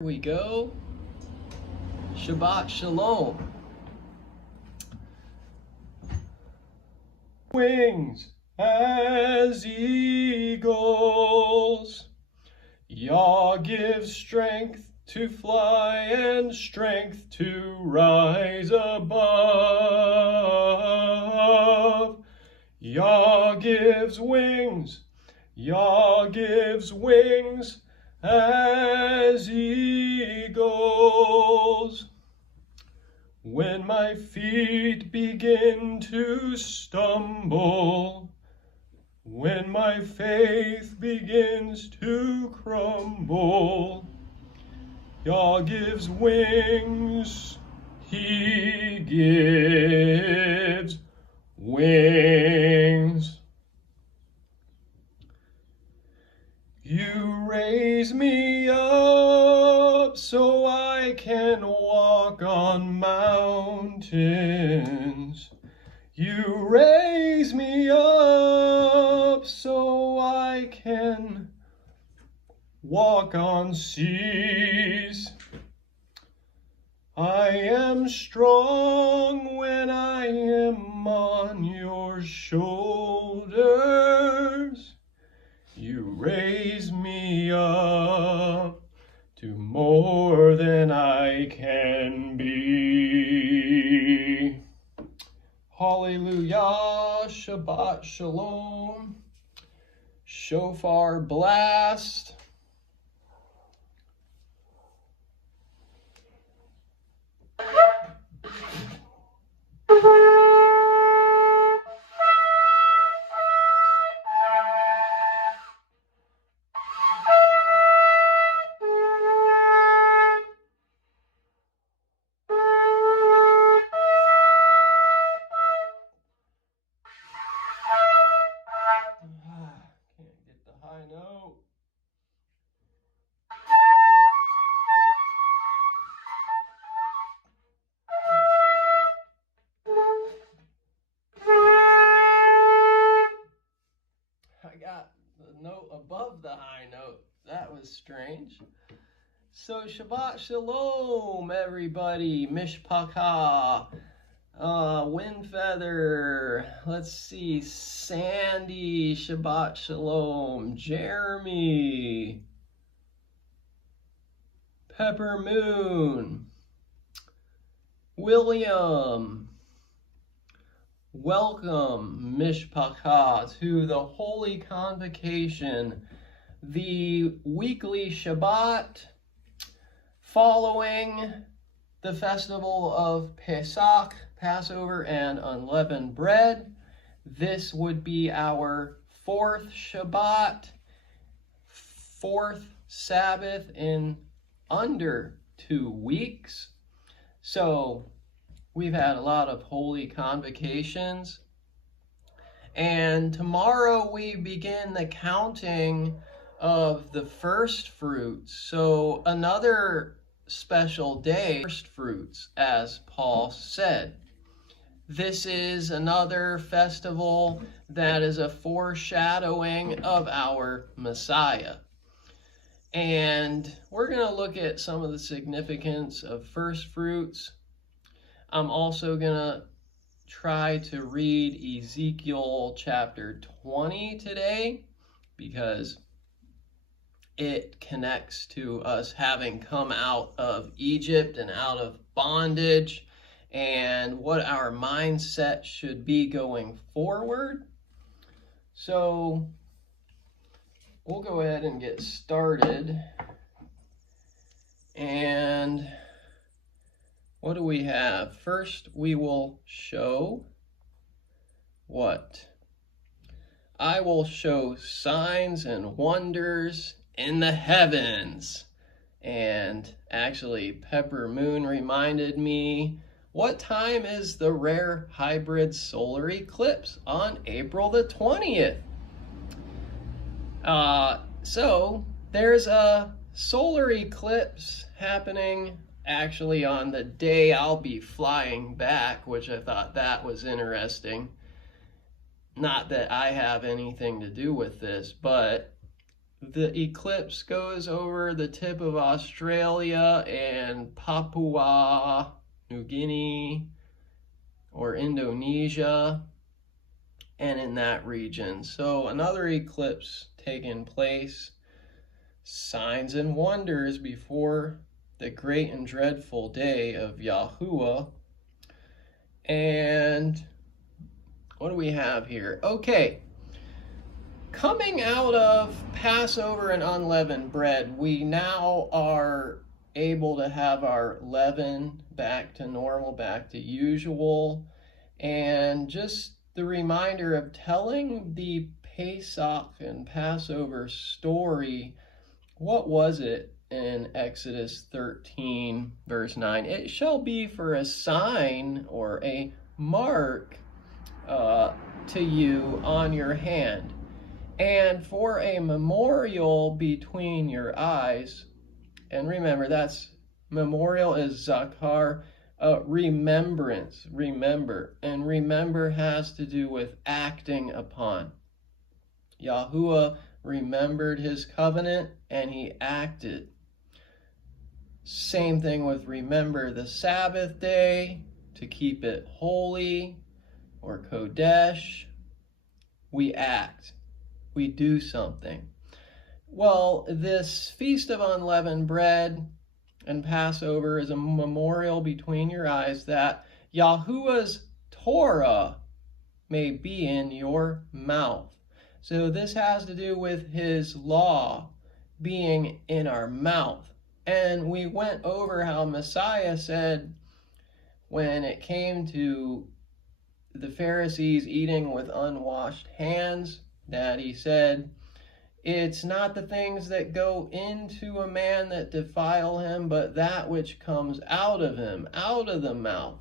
Here we go. Shabbat Shalom. Wings as eagles, Yah gives strength to fly and strength to rise above. Yah gives wings as eagles. When my feet begin to stumble, when my faith begins to crumble, Yah gives wings, He gives wings. You raise me up so I can walk on mountains. You raise me up so I can walk on seas. I am strong when I am on your shoulders. You raise me up to more than I can be. Hallelujah, Shabbat Shalom, Shofar blast. Can't get the high note. I got the note above the high note. That was strange. So Shabbat Shalom, everybody. Mishpachah. Wind Feather, let's see, Sandy, Shabbat Shalom, Jeremy, Pepper Moon, William, welcome, Mishpachah, to the Holy Convocation, the weekly Shabbat following the festival of Pesach, Passover and unleavened bread. This would be our fourth Shabbat, fourth Sabbath in under 2 weeks. So we've had a lot of holy convocations. And tomorrow we begin the counting of the first fruits. So another special day, first fruits, as Paul said. This is another festival that is a foreshadowing of our Messiah. And we're going to look at some of the significance of first fruits. I'm also going to try to read Ezekiel chapter 20 today because it connects to us having come out of Egypt and out of bondage and what our mindset should be going forward. So we'll go ahead and get started. And what do we have? First, we will show what? I will show signs and wonders in the heavens. And actually, Pepper Moon reminded me, what time is the rare hybrid solar eclipse? On April the 20th. So there's a solar eclipse happening actually on the day I'll be flying back, which I thought that was interesting. Not that I have anything to do with this, but the eclipse goes over the tip of Australia and Papua New Guinea or Indonesia and in that region. So another eclipse taking place, signs and wonders before the great and dreadful day of Yahuwah. And what do we have here? Okay. Coming out of Passover and unleavened bread, we now are able to have our leaven back to normal, back to usual. And just the reminder of telling the Pesach and Passover story. What was it in Exodus 13, verse 9? It shall be for a sign or a mark to you on your hand, and for a memorial between your eyes. And remember, that's memorial is zakar, remembrance, remember. And remember has to do with acting upon. Yahuwah remembered his covenant and he acted. Same thing with remember the Sabbath day, to keep it holy, or Kodesh. We act. We do something. Well, this Feast of Unleavened Bread and Passover is a memorial between your eyes that Yahuwah's Torah may be in your mouth. So this has to do with his law being in our mouth. And we went over how Messiah said when it came to the Pharisees eating with unwashed hands, that he said, it's not the things that go into a man that defile him, but that which comes out of him, out of the mouth,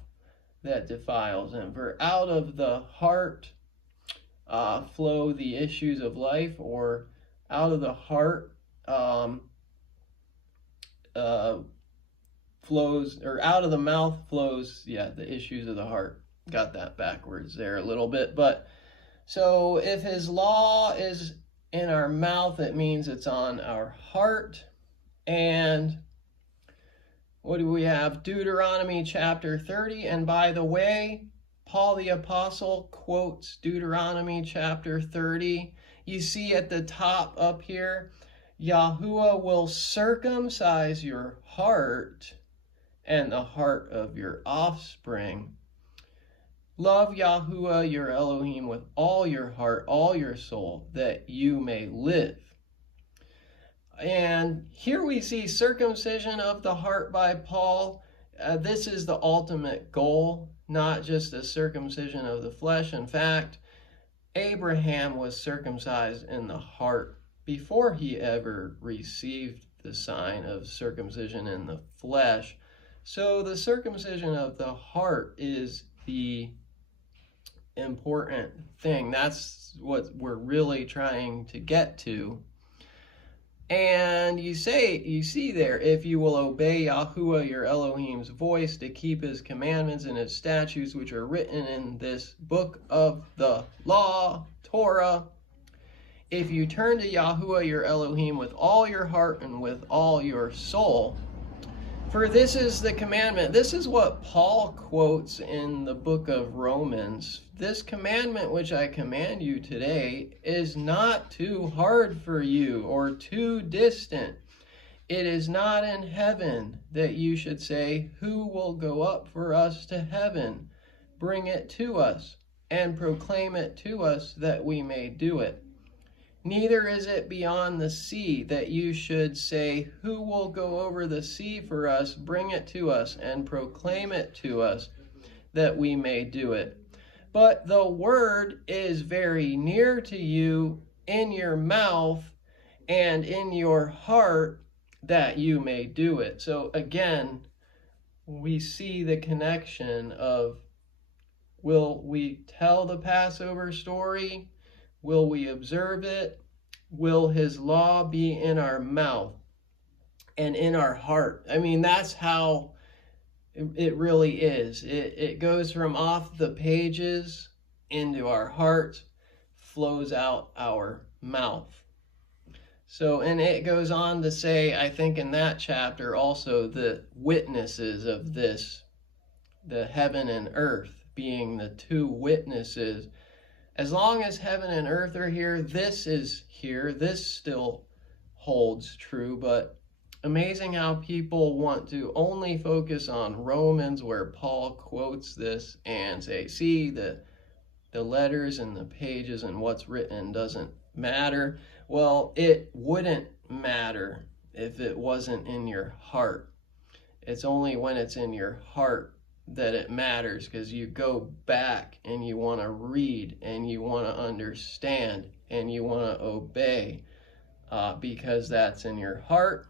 that defiles him. For out of the heart flow the issues of life, or out of the heart flows, or out of the mouth flows, the issues of the heart. Got that backwards there a little bit. But so if his law is in our mouth, it means it's on our heart. And what do we have? Deuteronomy chapter 30. And by the way, Paul the Apostle quotes Deuteronomy chapter 30. You see at the top up here, Yahuwah will circumcise your heart and the heart of your offspring. Love Yahuwah your Elohim with all your heart, all your soul, that you may live. And here we see circumcision of the heart by Paul. This is the ultimate goal, not just a circumcision of the flesh. In fact, Abraham was circumcised in the heart before he ever received the sign of circumcision in the flesh. So the circumcision of the heart is the important thing. That's what we're really trying to get to. And you see there, if you will obey Yahuwah your Elohim's voice to keep his commandments and his statutes, which are written in this book of the law, Torah, if you turn to Yahuwah your Elohim with all your heart and with all your soul, for this is the commandment. This is what Paul quotes in the book of Romans. This commandment which I command you today is not too hard for you or too distant. It is not in heaven that you should say, who will go up for us to heaven? Bring it to us and proclaim it to us that we may do it. Neither is it beyond the sea that you should say, who will go over the sea for us? Bring it to us and proclaim it to us that we may do it. But the word is very near to you, in your mouth and in your heart, that you may do it. So again, we see the connection of, will we tell the Passover story? Will we observe it? Will his law be in our mouth and in our heart? I mean, that's how it really is. It goes from off the pages into our heart, flows out our mouth. So, and it goes on to say, I think in that chapter also, the witnesses of this, the heaven and earth being the two witnesses. As long as heaven and earth are here, this is here. This still holds true, but amazing how people want to only focus on Romans, where Paul quotes this and say, see, the letters and the pages and what's written doesn't matter. Well, it wouldn't matter if it wasn't in your heart. It's only when it's in your heart that it matters, because you go back and you want to read and you want to understand and you want to obey, because that's in your heart.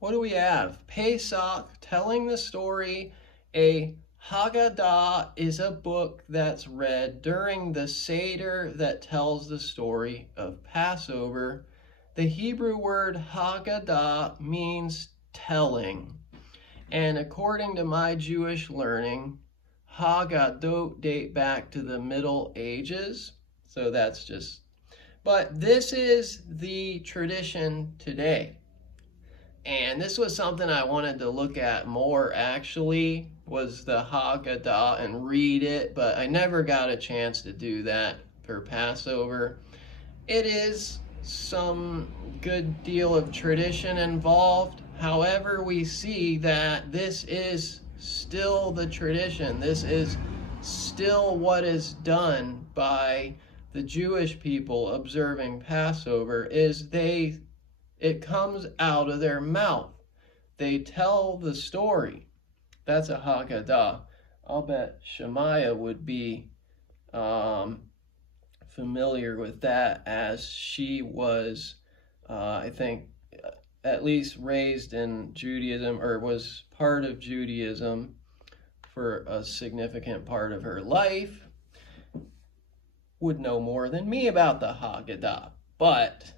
What do we have? Pesach, telling the story. A Haggadah is a book that's read during the Seder that tells the story of Passover. The Hebrew word Haggadah means telling. And according to my Jewish learning, Haggadot date back to the Middle Ages. So that's just, but this is the tradition today. And this was something I wanted to look at more, actually, was the Haggadah and read it, but I never got a chance to do that for Passover. It is some good deal of tradition involved. However, we see that this is still the tradition. This is still what is done by the Jewish people observing Passover, is it comes out of their mouth. They tell the story. That's a Haggadah. I'll bet Shemaiah would be familiar with that, as she was, I think, at least raised in Judaism, or was part of Judaism for a significant part of her life, would know more than me about the Haggadah. But,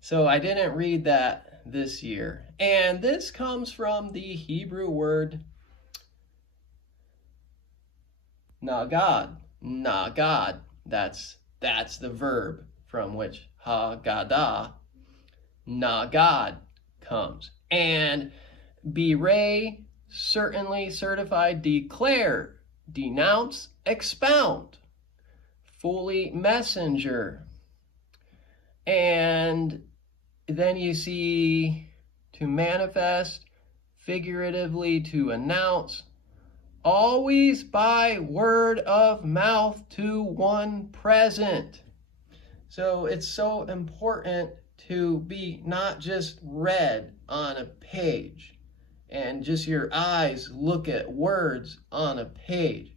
so I didn't read that this year. And this comes from the Hebrew word nagad. Nagad. That's the verb from which Haggadah, nagad, comes. And Birei, certainly, certified, declare, denounce, expound. Fully, messenger. And then you see to manifest, figuratively to announce, always by word of mouth to one present. So it's so important to be not just read on a page and just your eyes look at words on a page,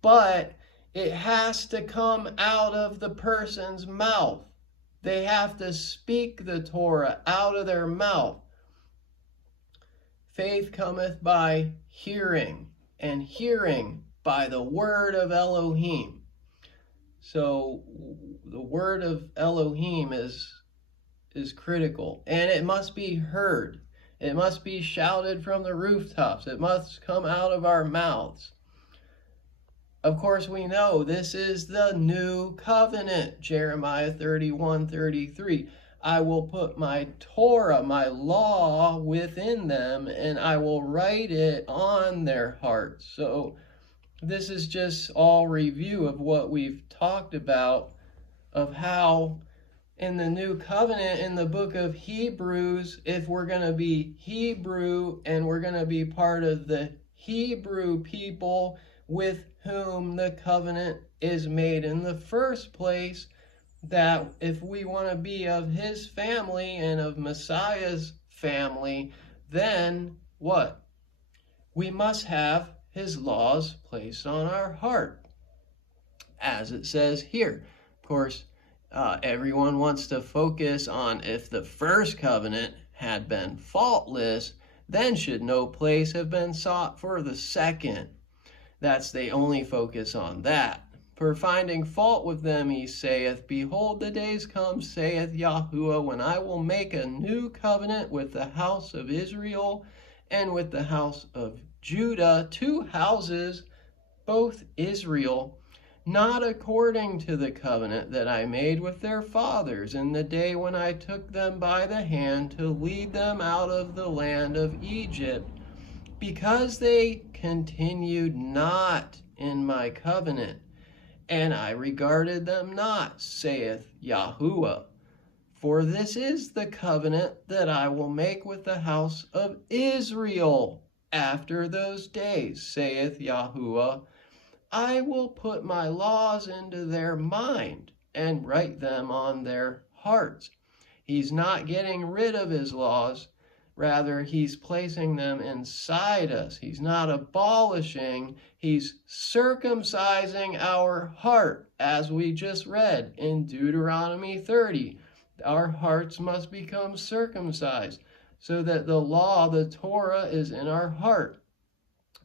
but it has to come out of the person's mouth. They have to speak the Torah out of their mouth. Faith cometh by hearing, and hearing by the word of Elohim. So the word of Elohim is critical, and it must be heard. It must be shouted from the rooftops. It must come out of our mouths. Of course, we know this is the new covenant, Jeremiah 31:33. I will put my Torah, my law, within them, and I will write it on their hearts. So this is just all review of what we've talked about, of how in the new covenant in the book of Hebrews, if we're going to be Hebrew and we're going to be part of the Hebrew people with whom the covenant is made in the first place, that if we want to be of his family and of Messiah's family, then what? We must have his laws placed on our heart, as it says here. Of course, everyone wants to focus on if the first covenant had been faultless, then should no place have been sought for the second. They only focus on that. For finding fault with them, he saith, behold, the days come, saith Yahuwah, when I will make a new covenant with the house of Israel and with the house of Judah, two houses, both Israel, not according to the covenant that I made with their fathers in the day when I took them by the hand to lead them out of the land of Egypt, because they continued not in my covenant, and I regarded them not, saith Yahuwah. For this is the covenant that I will make with the house of Israel after those days, saith Yahuwah. I will put my laws into their mind and write them on their hearts. He's not getting rid of his laws. Rather, he's placing them inside us. He's not abolishing, he's circumcising our heart, as we just read in Deuteronomy 30. Our hearts must become circumcised so that the law, the Torah, is in our heart.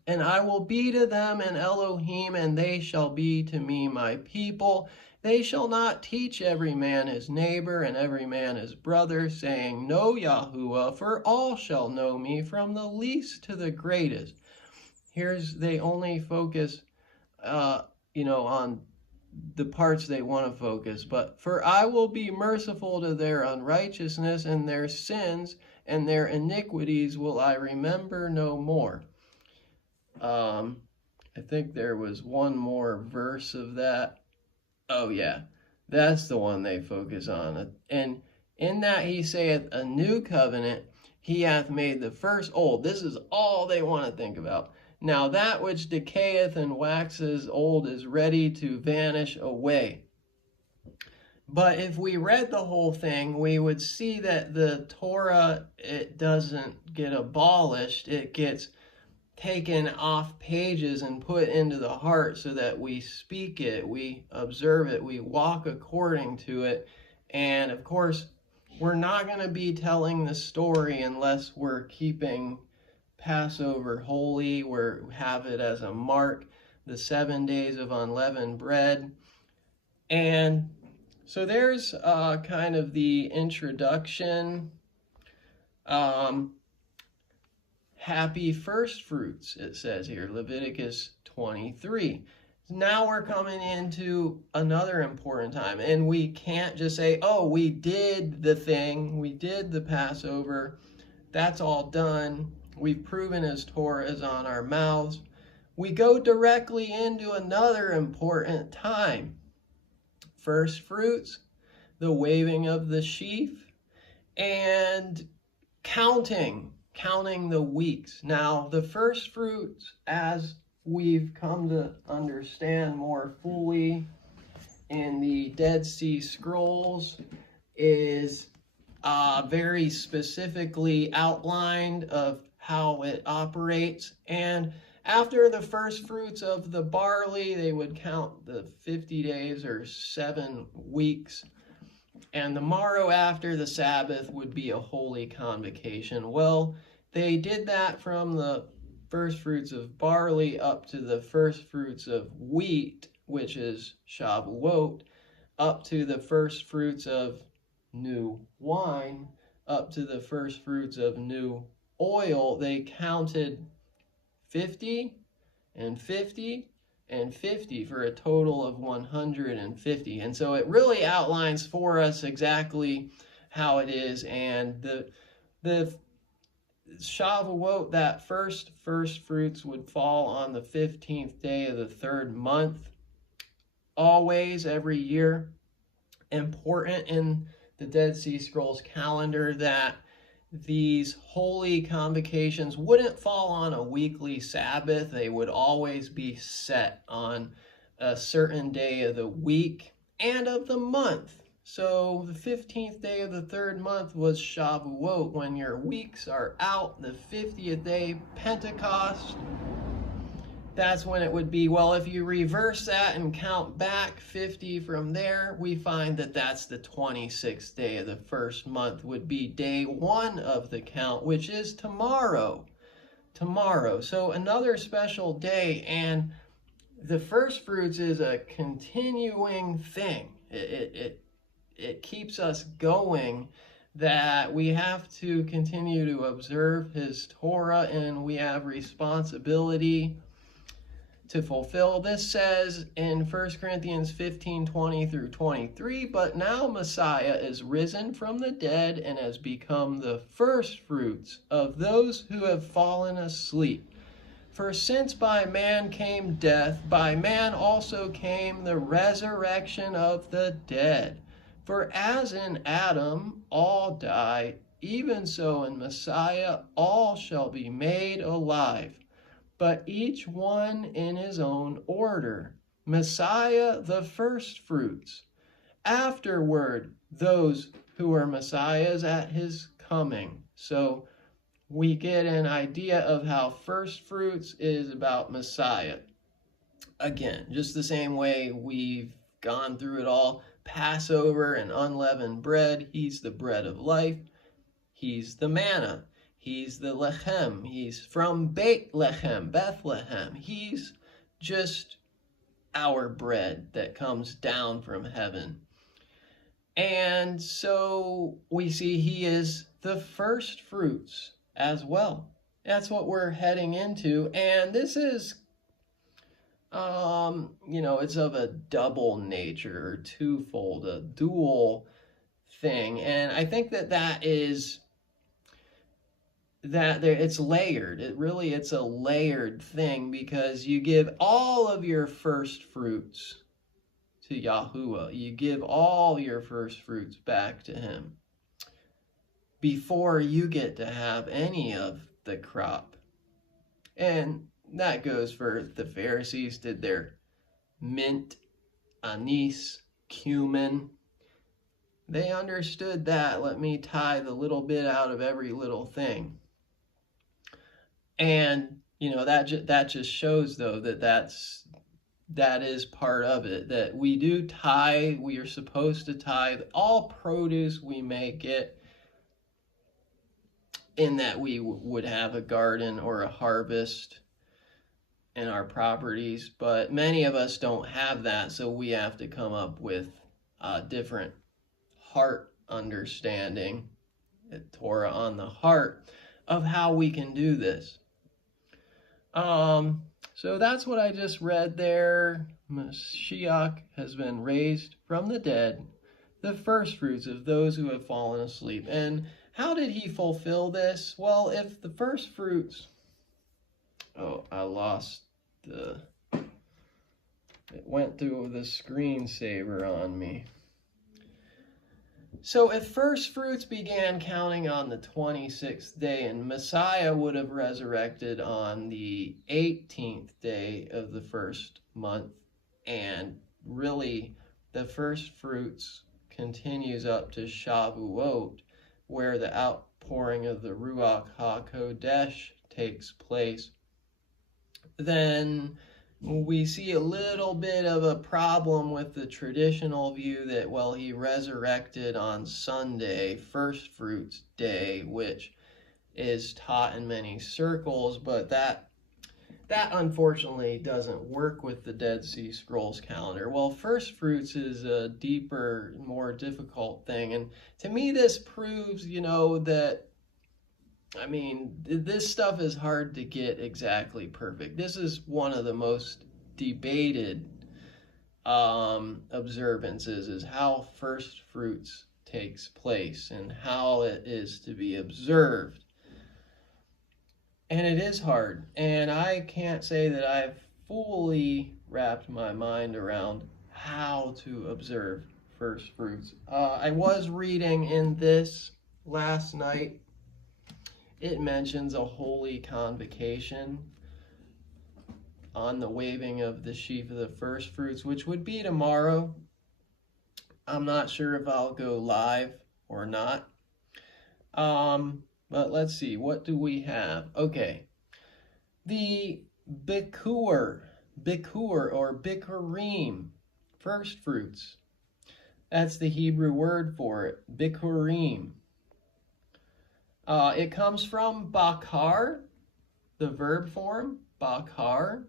And I will be to them an Elohim, and they shall be to me my people. They shall not teach every man his neighbor and every man his brother, saying, Know Yahuwah, for all shall know me, from the least to the greatest. They only focus, on the parts they want to focus. But for I will be merciful to their unrighteousness, and their sins and their iniquities will I remember no more. I think there was one more verse of that. Oh yeah, that's the one they focus on. And in that he saith, a new covenant he hath made the first old. This is all they want to think about. Now that which decayeth and waxes old is ready to vanish away. But if we read the whole thing, we would see that the Torah, it doesn't get abolished. It gets taken off pages and put into the heart so that we speak it, we observe it, we walk according to it. And of course, we're not going to be telling the story unless we're keeping Passover holy, we have it as a mark, the 7 days of unleavened bread. And so there's kind of the introduction. Happy firstfruits, it says here, Leviticus 23. Now we're coming into another important time, and we can't just say, oh, we did the thing, we did the Passover, that's all done, we've proven his Torah is on our mouths. We go directly into another important time. Firstfruits, the waving of the sheaf, and counting the weeks. Now, the first fruits, as we've come to understand more fully in the Dead Sea Scrolls, is very specifically outlined of how it operates. And after the first fruits of the barley, they would count the 50 days or 7 weeks. And the morrow after the Sabbath would be a holy convocation. Well, they did that from the first fruits of barley up to the first fruits of wheat, which is Shavuot, up to the first fruits of new wine, up to the first fruits of new oil. They counted 50 and 50 and 50 for a total of 150. And so it really outlines for us exactly how it is. And the Shavuot, that first fruits would fall on the 15th day of the 3rd month, always, every year. Important in the Dead Sea Scrolls calendar that these holy convocations wouldn't fall on a weekly Sabbath. They would always be set on a certain day of the week and of the month. So the 15th day of the 3rd month was Shavuot, when your weeks are out. The 50th day, Pentecost, that's when it would be. Well, if you reverse that and count back 50 from there, we find that that's the 26th day of the 1st month, would be day 1 of the count, which is tomorrow. So another special day, and the first fruits is a continuing thing. It keeps us going, that we have to continue to observe his Torah, and we have responsibility to fulfill. This says in 1 Corinthians 15:20 through 23, but now Messiah is risen from the dead and has become the firstfruits of those who have fallen asleep. For since by man came death, by man also came the resurrection of the dead. For as in Adam all die, even so in Messiah all shall be made alive, but each one in his own order. Messiah the firstfruits, afterward those who are Messiahs at his coming. So we get an idea of how firstfruits is about Messiah. Again, just the same way we've gone through it all. Passover and unleavened bread, he's the bread of life. He's the manna. He's the lechem. He's from Bethlehem. He's just our bread that comes down from heaven. And so we see he is the first fruits as well. That's what we're heading into. And this is, it's of a double nature or twofold, a dual thing. And I think that is that it's layered. It's a layered thing, because you give all of your first fruits to Yahuwah. You give all your first fruits back to him before you get to have any of the crop. And that goes for the Pharisees, did their mint, anise, cumin. They understood that. Let me tithe a little bit out of every little thing. And, that just shows, though, that is part of it, that we do tithe. We are supposed to tithe all produce we may get, in that we would have a garden or a harvest in our properties. But many of us don't have that, so we have to come up with a different heart understanding, Torah on the heart, of how we can do this. So that's what I just read there. Mashiac has been raised from the dead, the firstfruits of those who have fallen asleep. And how did he fulfill this? Well, if the firstfruits... I lost it went through the screensaver on me. So if firstfruits began counting on the 26th day, and Messiah would have resurrected on the 18th day of the first month, and really the firstfruits continues up to Shavuot, where the outpouring of the Ruach HaKodesh takes place, then we see a little bit of a problem with the traditional view that, well, he resurrected on Sunday, Firstfruits Day, which is taught in many circles, but that unfortunately doesn't work with the Dead Sea Scrolls calendar. Well, Firstfruits is a deeper, more difficult thing, and to me this proves, that this stuff is hard to get exactly perfect. This is one of the most debated observances, is how first fruits takes place and how it is to be observed. And it is hard. And I can't say that I've fully wrapped my mind around how to observe first fruits. I was reading in this last night. It mentions a holy convocation on the waving of the sheaf of the first fruits, which would be tomorrow. I'm not sure if I'll go live or not. But let's see, what do we have? Okay, the Bikur or Bikurim, first fruits. That's the Hebrew word for it, Bikurim. It comes from bakar, the verb form, bakar,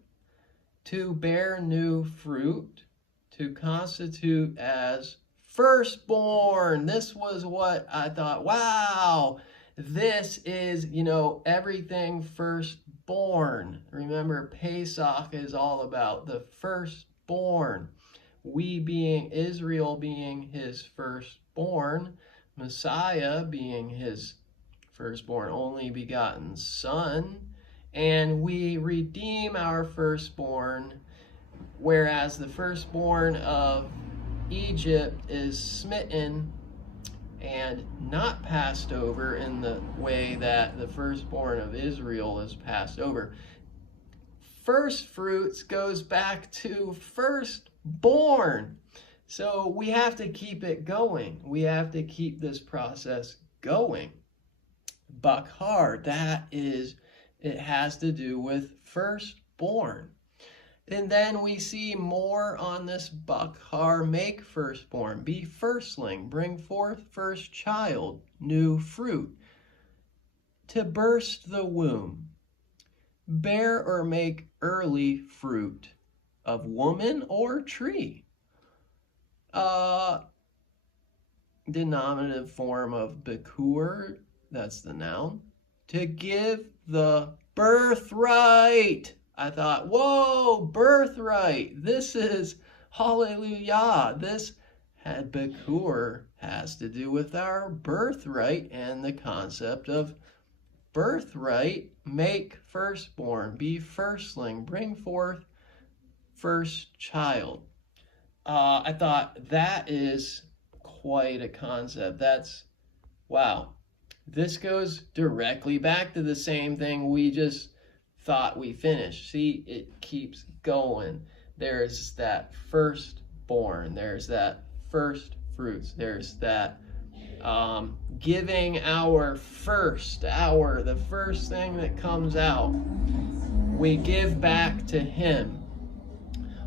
to bear new fruit, to constitute as firstborn. This was what I thought, wow, this is, everything first firstborn. Remember, Pesach is all about the firstborn. We being Israel being his firstborn, Messiah being his firstborn, only begotten son, and we redeem our firstborn, whereas the firstborn of Egypt is smitten and not passed over in the way that the firstborn of Israel is passed over. Firstfruits goes back to firstborn. So we have to keep it going. We have to keep this process going. Bakar, that is, it has to do with firstborn. And then we see more on this Bakar, make firstborn, be firstling, bring forth first child, new fruit, to burst the womb, bear or make early fruit of woman or tree. Denominative form of Bakur, that's the noun, to give the birthright. I thought, whoa, birthright. This is hallelujah. This Bakur has to do with our birthright and the concept of birthright. Make firstborn, be firstling, bring forth first child. I thought that is quite a concept. That's, wow. This goes directly back to the same thing we just thought we finished. See, it keeps going. There's that firstborn. There's that first fruits. There's that giving our first, the first thing that comes out. We give back to him.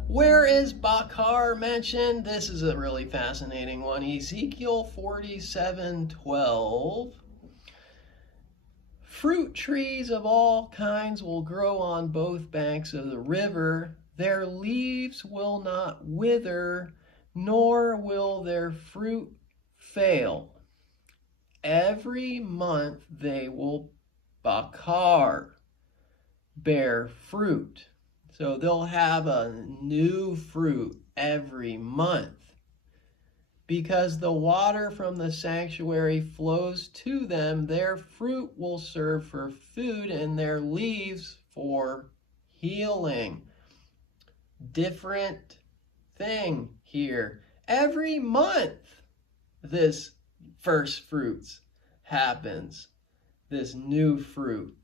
Where is Bakar mentioned? This is a really fascinating one. Ezekiel 47:12. Fruit trees of all kinds will grow on both banks of the river. Their leaves will not wither, nor will their fruit fail. Every month they will Bakar, bear fruit. So they'll have a new fruit every month. Because the water from the sanctuary flows to them, their fruit will serve for food and their leaves for healing. Different thing here. Every month this first fruits happens, this new fruit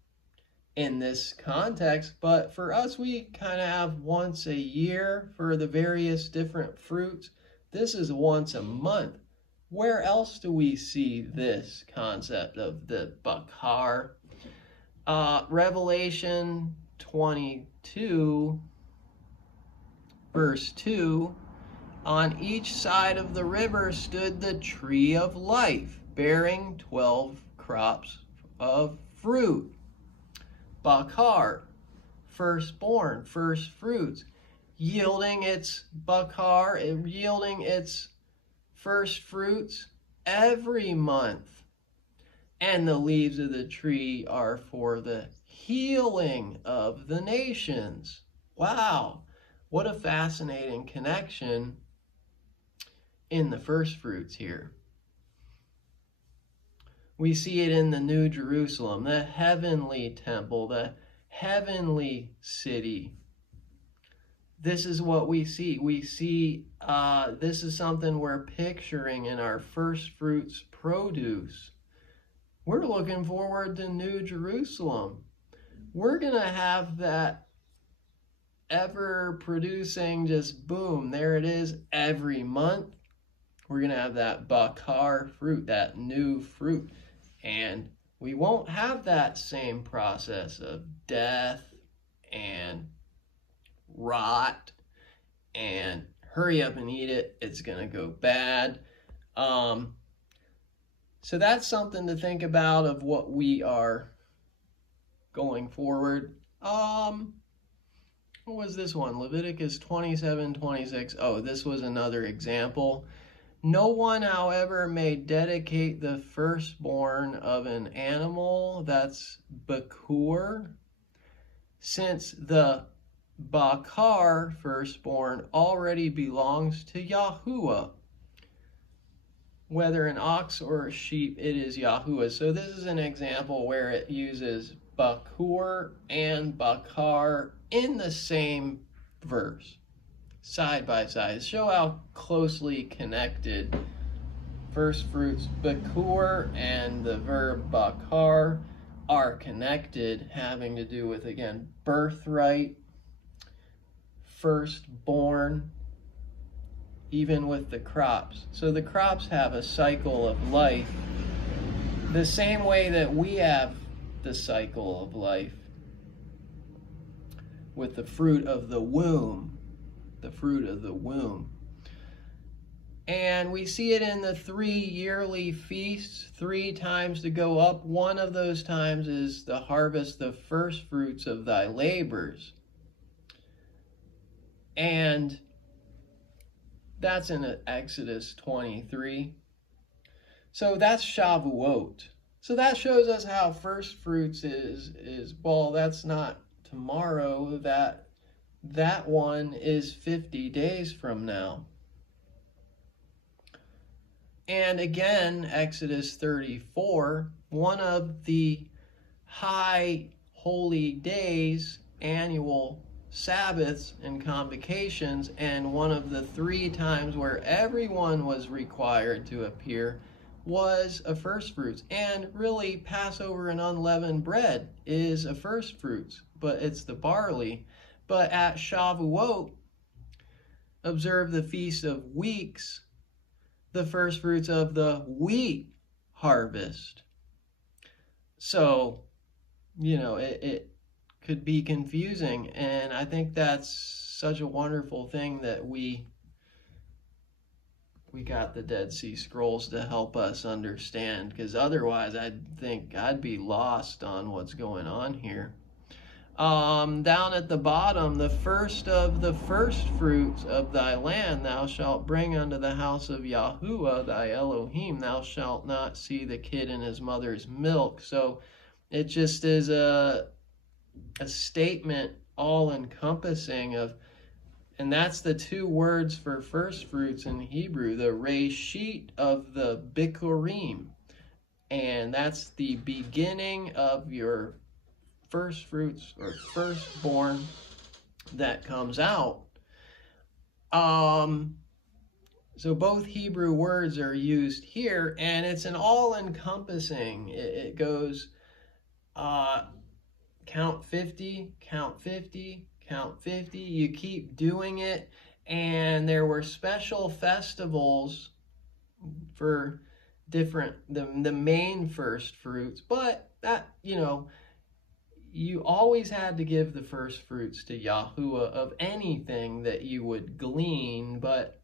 in this context. But for us, we kind of have once a year for the various different fruits. This is once a month. Where else do we see this concept of the Bakar? Revelation 22, verse 2. On each side of the river stood the tree of life, bearing 12 crops of fruit. Bakar, firstborn, first fruits. Yielding its Bakar, yielding its first fruits every month. And the leaves of the tree are for the healing of the nations. Wow, what a fascinating connection in the first fruits here. We see it in the New Jerusalem, the heavenly temple, the heavenly city. This is what we see. We see this is something we're picturing in our first fruits produce. We're looking forward to New Jerusalem. We're going to have that ever producing, just boom, there it is every month. We're going to have that Bakar fruit, that new fruit. And we won't have that same process of death and rot and hurry up and eat it, it's gonna go bad. So that's something to think about of what we are going forward. What was this one? Leviticus 27:26. Oh, this was another example. No one, however, may dedicate the firstborn of an animal, that's Bakur, since the Bakar, firstborn, already belongs to Yahuwah. Whether an ox or a sheep, it is Yahuwah. So this is an example where it uses Bakur and Bakar in the same verse, side by side. Show how closely connected firstfruits Bakur and the verb Bakar are connected, having to do with, again, birthright, firstborn, even with the crops. So the crops have a cycle of life, the same way that we have the cycle of life with the fruit of the womb, the fruit of the womb. And we see it in the 3 yearly feasts, 3 times to go up. One of those times is the harvest, the first fruits of thy labors. And that's in Exodus 23. So that's Shavuot. So that shows us how first fruits is well, that's not tomorrow. That one is 50 days from now. And again, Exodus 34, one of the high holy days, annual Sabbaths and convocations, and one of the 3 times where everyone was required to appear was a firstfruits. And really, Passover and unleavened bread is a firstfruits, but it's the barley. But at Shavuot, observe the Feast of Weeks, the firstfruits of the wheat harvest. So, it could be confusing, and I think that's such a wonderful thing that we got the Dead Sea Scrolls to help us understand, because otherwise I'd think I'd be lost on what's going on here. Down at the bottom, the first of the first fruits of thy land thou shalt bring unto the house of Yahuwah thy Elohim. Thou shalt not see the kid in his mother's milk. So it just is a statement all-encompassing of, and that's the 2 words for first fruits in Hebrew, the reshit of the bikurim, and that's the beginning of your first fruits or firstborn that comes out. So both Hebrew words are used here, and it's an all-encompassing. It goes count 50, count 50, count 50. You keep doing it, and there were special festivals for different the main first fruits, but that you always had to give the first fruits to Yahuwah of anything that you would glean, but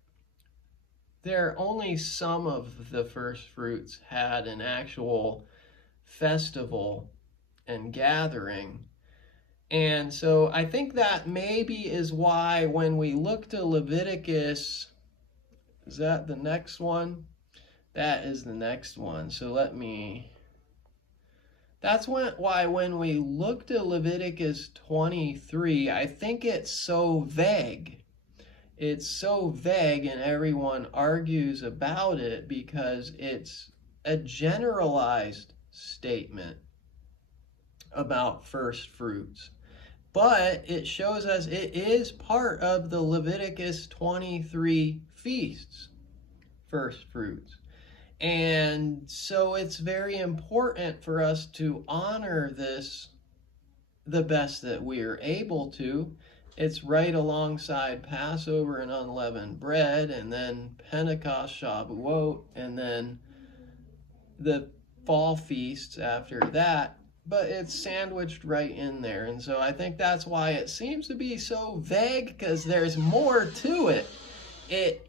only some of the first fruits had an actual festival and gathering. And so I think that maybe is why when we look to Leviticus, is that the next one? That is the next one. So that's why when we look to Leviticus 23, I think it's so vague. It's so vague, and everyone argues about it because it's a generalized statement about first fruits. But it shows us it is part of the Leviticus 23 feasts, first fruits. And so it's very important for us to honor this the best that we are able to. It's right alongside Passover and unleavened bread, and then Pentecost, Shavuot, and then the fall feasts after that. But it's sandwiched right in there. And so I think that's why it seems to be so vague, because there's more to it. It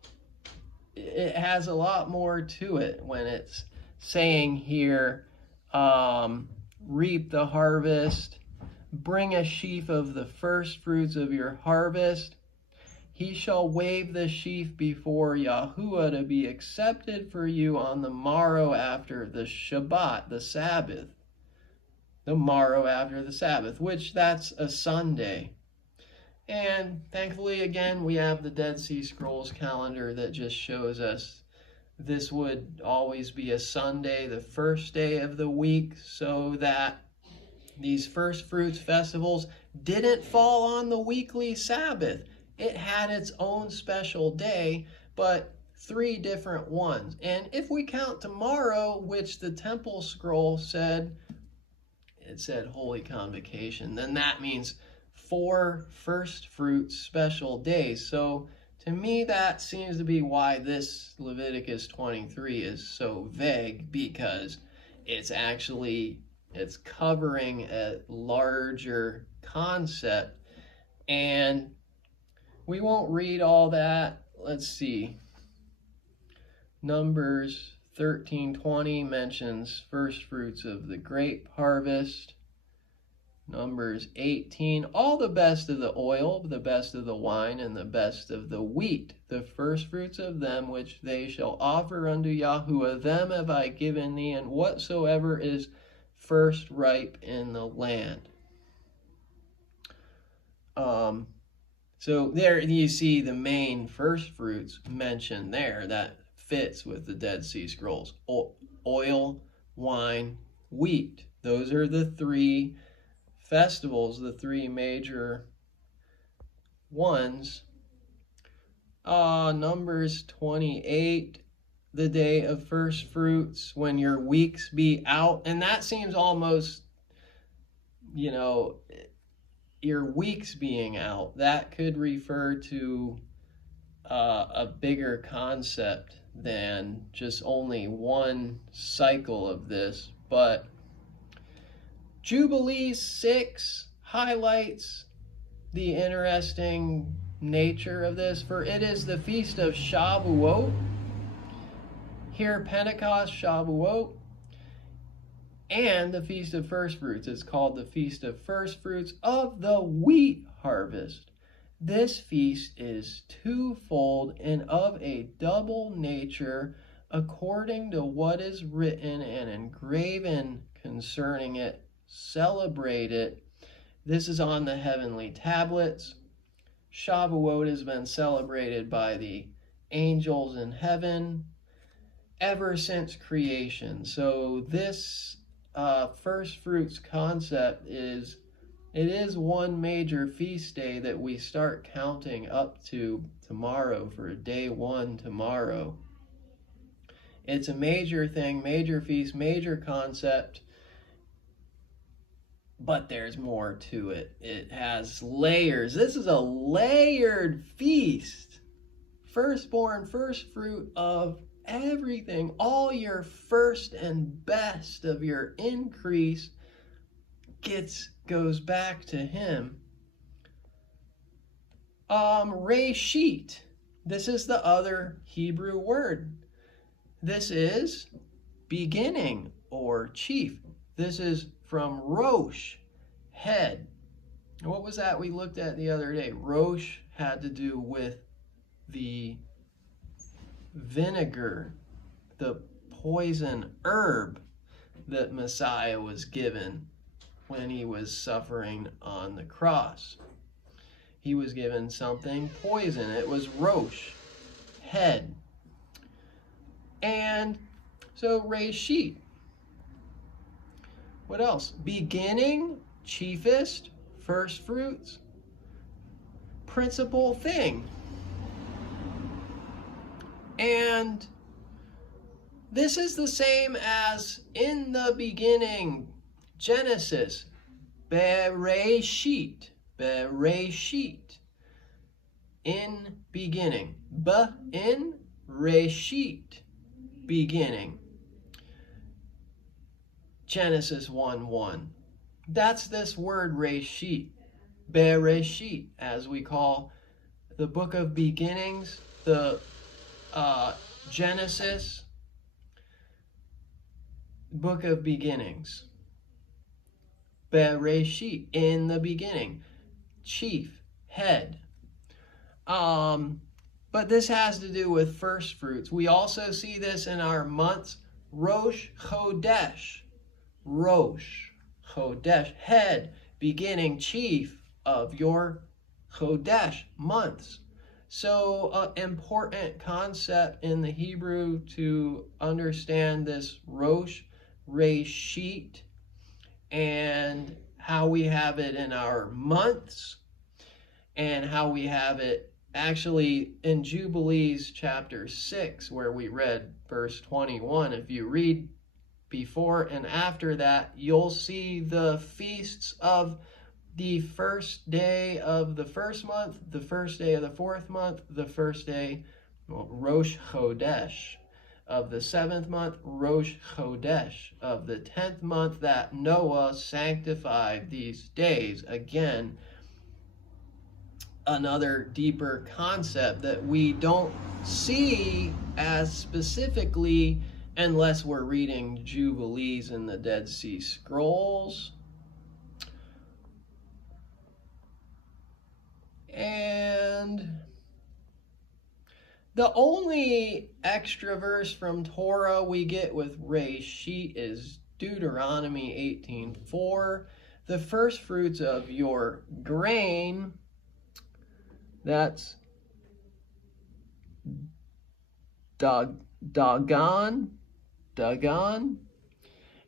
has a lot more to it when it's saying here, reap the harvest, bring a sheaf of the first fruits of your harvest. He shall wave the sheaf before Yahuwah to be accepted for you on the morrow after the Shabbat, the Sabbath. the morrow after the Sabbath, which that's a Sunday. And thankfully, again, we have the Dead Sea Scrolls calendar that just shows us this would always be a Sunday, the first day of the week, so that these first fruits festivals didn't fall on the weekly Sabbath. It had its own special day, but 3 different ones. And if we count tomorrow, which the temple scroll said, it said Holy Convocation, then that means 4 first fruits special days. So to me, that seems to be why this Leviticus 23 is so vague, because it's covering a larger concept. And we won't read all that. Let's see. Numbers 13:20 mentions first fruits of the grape harvest. Numbers 18, all the best of the oil, the best of the wine, and the best of the wheat, the first fruits of them which they shall offer unto Yahuwah, them have I given thee, and whatsoever is first ripe in the land. So there you see the main first fruits mentioned there. That fits with the Dead Sea Scrolls. Oil, wine, wheat. Those are the 3 festivals, the 3 major ones. Numbers 28, the day of first fruits, when your weeks be out. And that seems almost, your weeks being out. That could refer to a bigger concept than just only one cycle of this. But Jubilee 6 highlights the interesting nature of this, for it is the feast of Shavuot. Here, Pentecost, Shavuot, and the feast of first fruits. It's called the feast of first fruits of the wheat harvest. This feast is twofold and of a double nature, according to what is written and engraven concerning it. Celebrate it. This is on the heavenly tablets. Shavuot has been celebrated by the angels in heaven ever since creation. So this first fruits concept is one major feast day that we start counting up to tomorrow for day 1 tomorrow. It's a major thing, major feast, major concept. But there's more to it. It has layers. This is a layered feast. Firstborn, first fruit of everything. All your first and best of your increase goes back to him. Reshit. This is the other Hebrew word. This is beginning or chief. This is from Rosh, head. And what was that we looked at the other day? Rosh had to do with the vinegar, the poison herb that Messiah was given when he was suffering on the cross. He was given something poison. It was Rosh, head. And so Reshit. What else? Beginning, chiefest, first fruits, principal thing. And this is the same as in the beginning, Genesis, Bereshit, Bereshit, in beginning, in Reshit, beginning. Genesis 1:1. That's this word Reshit, Bereshit, as we call the book of beginnings, the Genesis, book of beginnings. Bereshit, in the beginning, chief, head. But this has to do with first fruits. We also see this in our months, Rosh Chodesh. Rosh Chodesh, head, beginning, chief of your Chodesh, months. So important concept in the Hebrew to understand this Rosh, Reshit, and how we have it in our months, and how we have it actually in Jubilees chapter 6, where we read verse 21. If you read before and after that, you'll see the feasts of the first day of the first month, the first day of the fourth month, the first day, Rosh Chodesh of the seventh month, Rosh Chodesh of the 10th month, that Noah sanctified these days. Again, another deeper concept that we don't see as specifically unless we're reading Jubilees in the Dead Sea Scrolls. And the only extra verse from Torah we get with Reshit is Deuteronomy 18:4. The first fruits of your grain, that's Dagon,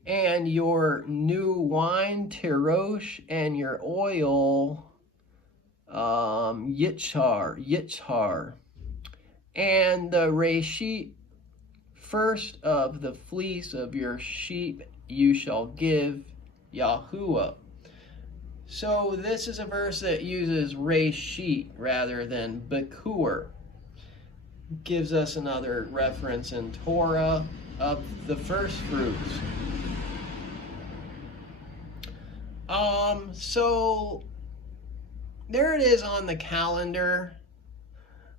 and your new wine, Tirosh, and your oil, Yitzhar, and the Reshit, first of the fleece of your sheep you shall give Yahuwah. So this is a verse that uses Reshit rather than Bekur. Gives us another reference in Torah of the first fruits. So there it is on the calendar.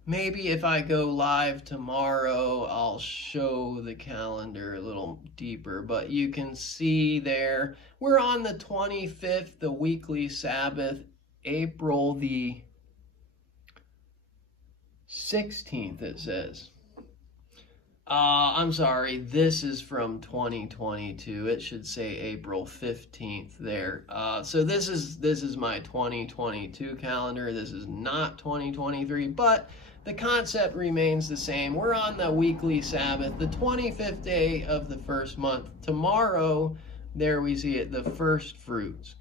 Maybe if I go live tomorrow, I'll show the calendar a little deeper, but you can see there, we're on the 25th, the weekly Sabbath, April the 16th, it says. I'm sorry, this is from 2022. It should say April 15th there. So this is my 2022 calendar. This is not 2023, but the concept remains the same. We're on the weekly Sabbath, the 25th day of the first month. Tomorrow, there we see it, the first fruits.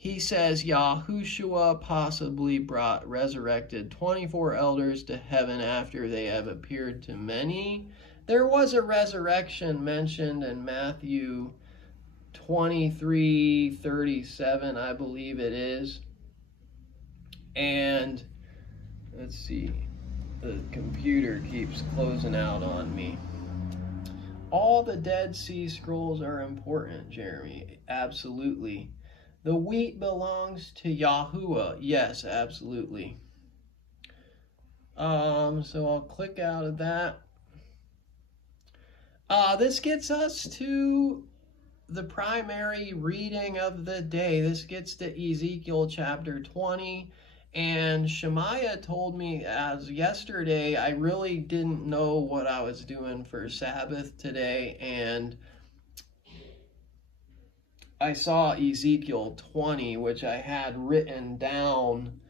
He says Yahushua possibly resurrected 24 elders to heaven after they have appeared to many. There was a resurrection mentioned in Matthew 23:37, I believe it is. And let's see, the computer keeps closing out on me. All the Dead Sea Scrolls are important, Jeremy. Absolutely. The wheat belongs to Yahuwah. Yes, absolutely. So I'll click out of that. This gets us to the primary reading of the day. This gets to Ezekiel chapter 20. And Shemaiah told me as yesterday, I really didn't know what I was doing for Sabbath today. And I saw Ezekiel 20, which I had written down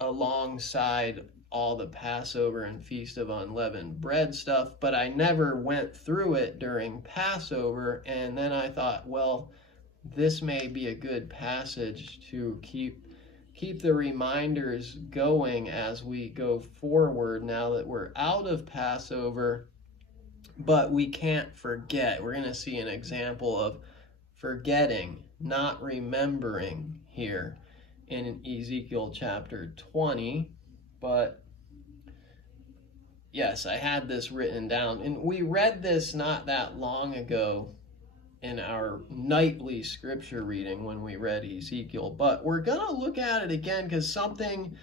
alongside all the Passover and Feast of Unleavened Bread stuff, but I never went through it during Passover. And then I thought, well, this may be a good passage to keep the reminders going as we go forward now that we're out of Passover, but we can't forget. We're going to see an example of forgetting, not remembering here in Ezekiel chapter 20. But yes, I had this written down, and we read this not that long ago in our nightly scripture reading when we read Ezekiel, but we're going to look at it again because something,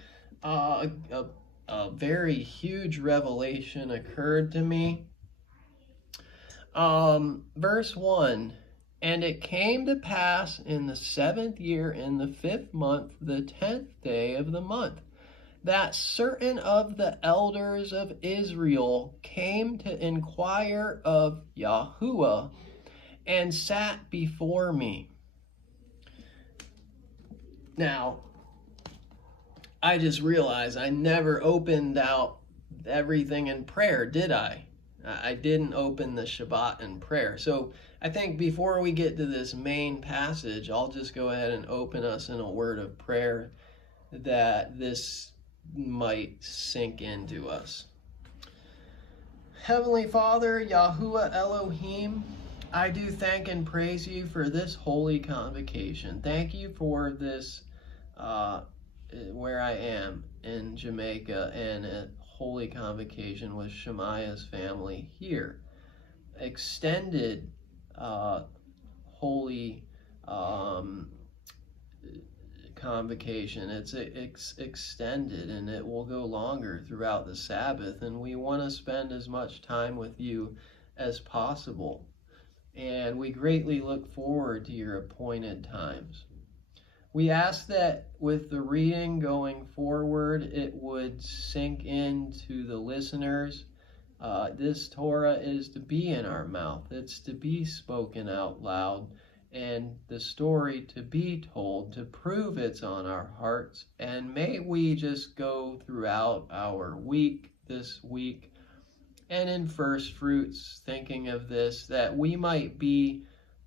a very huge revelation occurred to me. Verse 1, and it came to pass in the 7th year, in the 5th month, the 10th day of the month, that certain of the elders of Israel came to inquire of Yahuwah, and sat before me. Now, I just realized I never opened out everything in prayer, did I? I didn't open the Shabbat in prayer. So I think before we get to this main passage, I'll just go ahead and open us in a word of prayer that this might sink into us. Heavenly Father, Yahuwah Elohim, I do thank and praise you for this holy convocation. Thank you for this where I am in Jamaica and a holy convocation with Shemaya's family here. Extended holy convocation. It's extended and it will go longer throughout the Sabbath, and we want to spend as much time with you as possible. And we greatly look forward to your appointed times. We ask that with the reading going forward, it would sink into the listeners. This Torah is to be in our mouth. It's to be spoken out loud, and the story to be told to prove it's on our hearts. And may we just go throughout our week, this week, and in Firstfruits, thinking of this, that we might be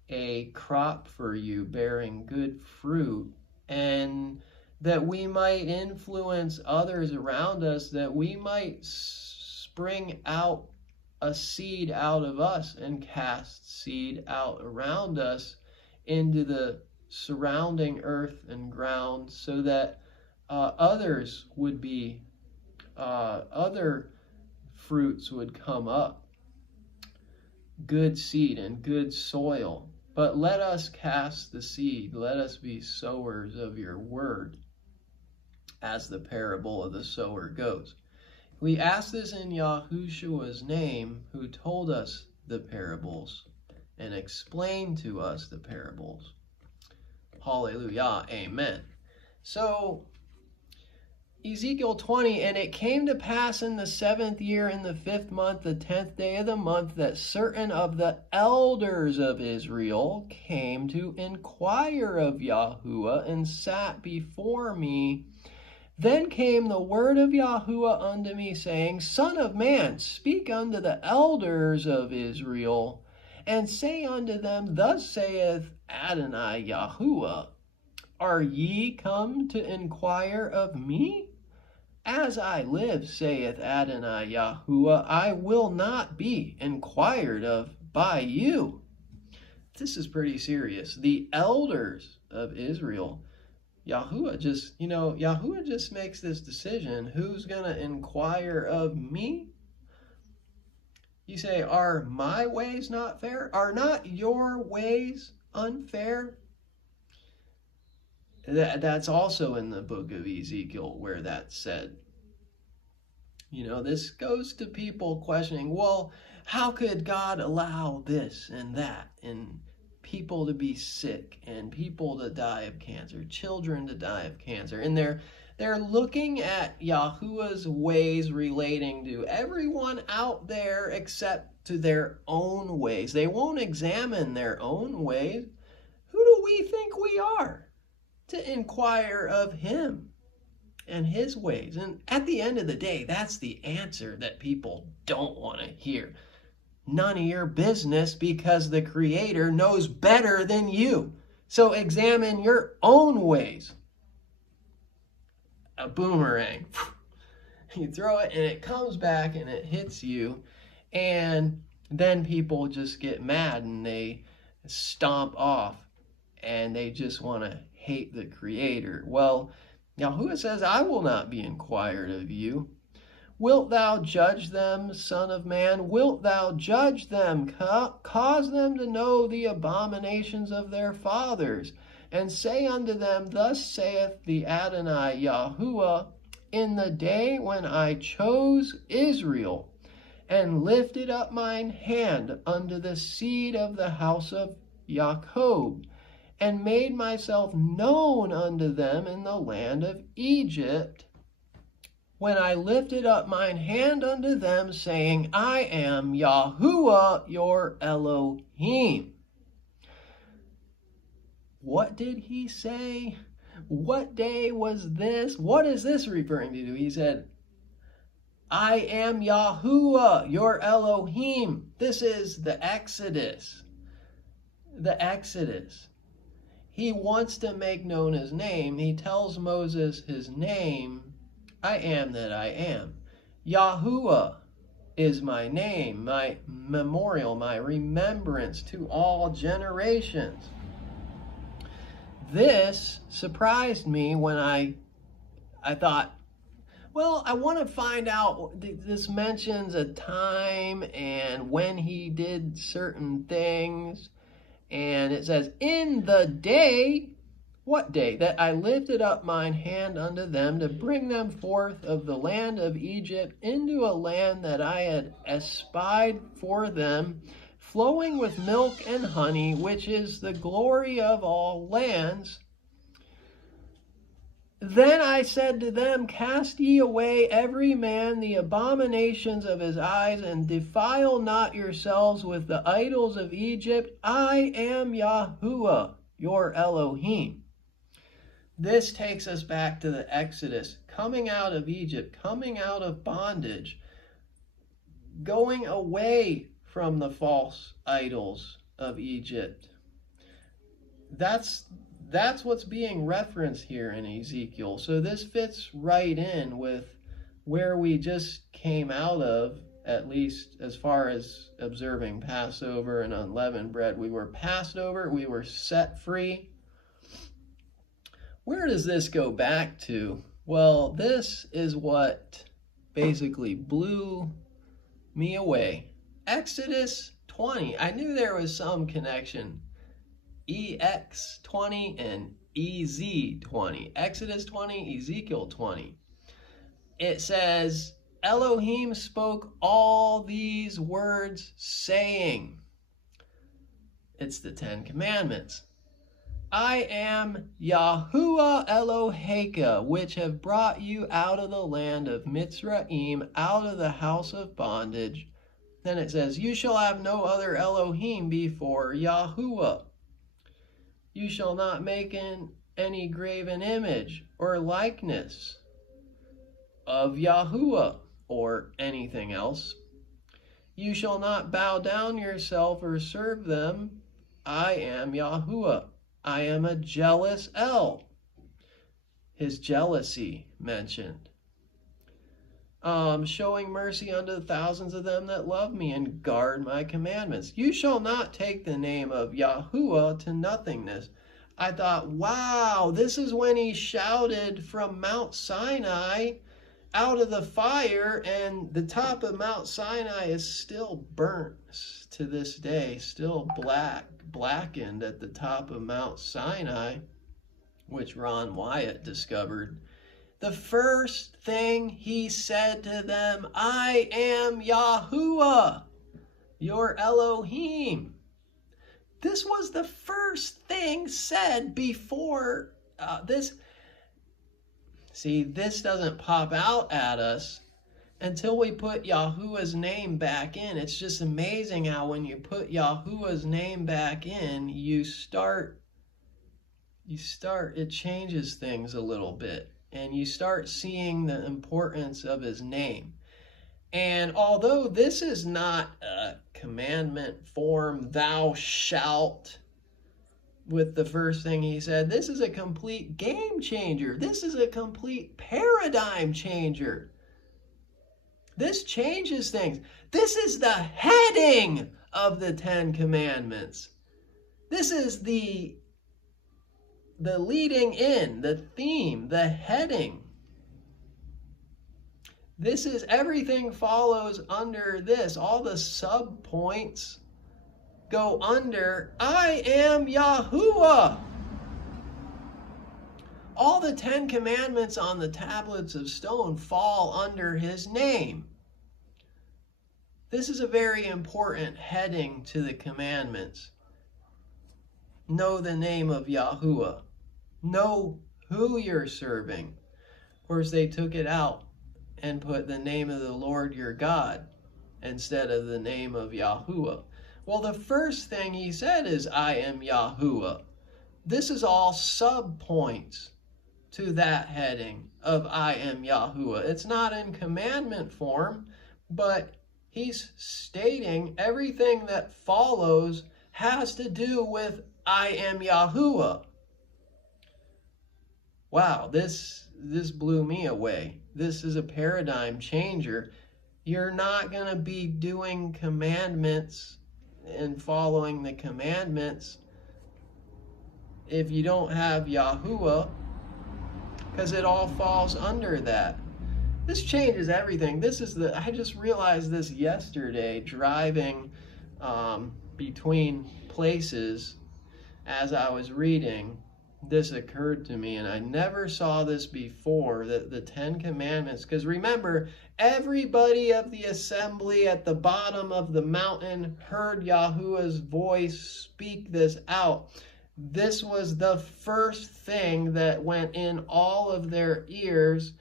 a crop for you bearing good fruit, and that we might influence others around us, that we might spring out a seed out of us and cast seed out around us into the surrounding earth and ground, so that others would be, other fruits would come up. Good seed and good soil. But let us cast the seed. Let us be sowers of your word, as the parable of the sower goes. We ask this in Yahushua's name, who told us the parables and explained to us the parables. Hallelujah. Amen. So, Ezekiel 20, and it came to pass in the 7th year, in the 5th month, the 10th day of the month, that certain of the elders of Israel came to inquire of Yahuwah, and sat before me. Then came the word of Yahuwah unto me, saying, Son of man, speak unto the elders of Israel, and say unto them, Thus saith Adonai Yahuwah, Are ye come to inquire of me? As I live, saith Adonai Yahuwah, I will not be inquired of by you. This is pretty serious. The elders of Israel, Yahuwah just makes this decision. Who's going to inquire of me? You say, are my ways not fair? Are not your ways unfair? That's also in the book of Ezekiel where that's said. This goes to people questioning, well, how could God allow this and that, and people to be sick, and people to die of cancer, children to die of cancer? And they're looking at Yahuwah's ways relating to everyone out there except to their own ways. They won't examine their own ways. Who do we think we are to inquire of him and his ways? And at the end of the day, that's the answer that people don't want to hear. None of your business, because the Creator knows better than you. So examine your own ways. A boomerang. You throw it and it comes back and it hits you. And then people just get mad and they stomp off and they just want to hate the Creator. Well, Yahuwah says, I will not be inquired of you. Wilt thou judge them, Son of man? Wilt thou judge them? Cause them to know the abominations of their fathers, and say unto them, Thus saith the Adonai Yahuwah, In the day when I chose Israel, and lifted up mine hand unto the seed of the house of Jacob, and made myself known unto them in the land of Egypt, when I lifted up mine hand unto them, saying, I am Yahuwah your Elohim. What did he say? What day was this? What is this referring to? He said, I am Yahuwah, your Elohim. This is the Exodus. The Exodus. He wants to make known his name. He tells Moses his name, I am that I am. Yahuwah is my name, my memorial, my remembrance to all generations. This surprised me when I thought, well, I want to find out, this mentions a time and when he did certain things. And it says, in the day, what day? That I lifted up mine hand unto them to bring them forth of the land of Egypt into a land that I had espied for them, flowing with milk and honey, which is the glory of all lands. Then I said to them, cast ye away every man the abominations of his eyes, and defile not yourselves with the idols of Egypt. I am Yahuwah, your Elohim. This takes us back to the Exodus, coming out of Egypt, coming out of bondage, going away from the false idols of Egypt. That's what's being referenced here in Ezekiel. So this fits right in with where we just came out of, at least as far as observing Passover and unleavened bread. We were passed over, we were set free. Where does this go back to? Well, this is what basically blew me away. Exodus 20. I knew there was some connection. EX20 and EZ20. Exodus 20, Ezekiel 20. It says, Elohim spoke all these words, saying, it's the 10 Commandments. I am Yahuwah Eloheka, which have brought you out of the land of Mitzrayim, out of the house of bondage. Then it says, you shall have no other Elohim before Yahuwah. You shall not make any graven image or likeness of Yahuwah or anything else. You shall not bow down yourself or serve them. I am Yahuwah. I am a jealous El. His jealousy mentioned. Showing mercy unto the thousands of them that love me and guard my commandments. You shall not take the name of Yahuwah to nothingness. I thought, wow, this is when he shouted from Mount Sinai out of the fire, and the top of Mount Sinai is still burnt to this day, still blackened at the top of Mount Sinai, which Ron Wyatt discovered. The first thing he said to them, I am Yahuwah, your Elohim. This was the first thing said before this. See, this doesn't pop out at us until we put Yahuwah's name back in. It's just amazing how when you put Yahuwah's name back in, it changes things a little bit. And you start seeing the importance of his name. And although this is not a commandment form, thou shalt, with the first thing he said, this is a complete game changer. This is a complete paradigm changer. This changes things. This is the heading of the 10 Commandments. This is the leading in, the theme, the heading. This is, everything follows under this. All the sub-points go under, I am Yahuwah. All the 10 Commandments on the tablets of stone fall under his name. This is a very important heading to the commandments. Know the name of Yahuwah. Know who you're serving. Of course, they took it out and put the name of the Lord your God instead of the name of Yahuwah. Well, the first thing he said is, I am Yahuwah. This is all sub-points to that heading of I am Yahuwah. It's not in commandment form, but he's stating everything that follows has to do with I am Yahuwah. Wow, this blew me away. This is a paradigm changer. You're not going to be doing commandments and following the commandments if you don't have Yahuwah, because it all falls under that. This changes everything. I just realized this yesterday driving between places as I was reading. This occurred to me, and I never saw this before, that the 10 Commandments, because remember, everybody of the assembly at the bottom of the mountain heard Yahuwah's voice speak this out. This was the first thing that went in all of their ears,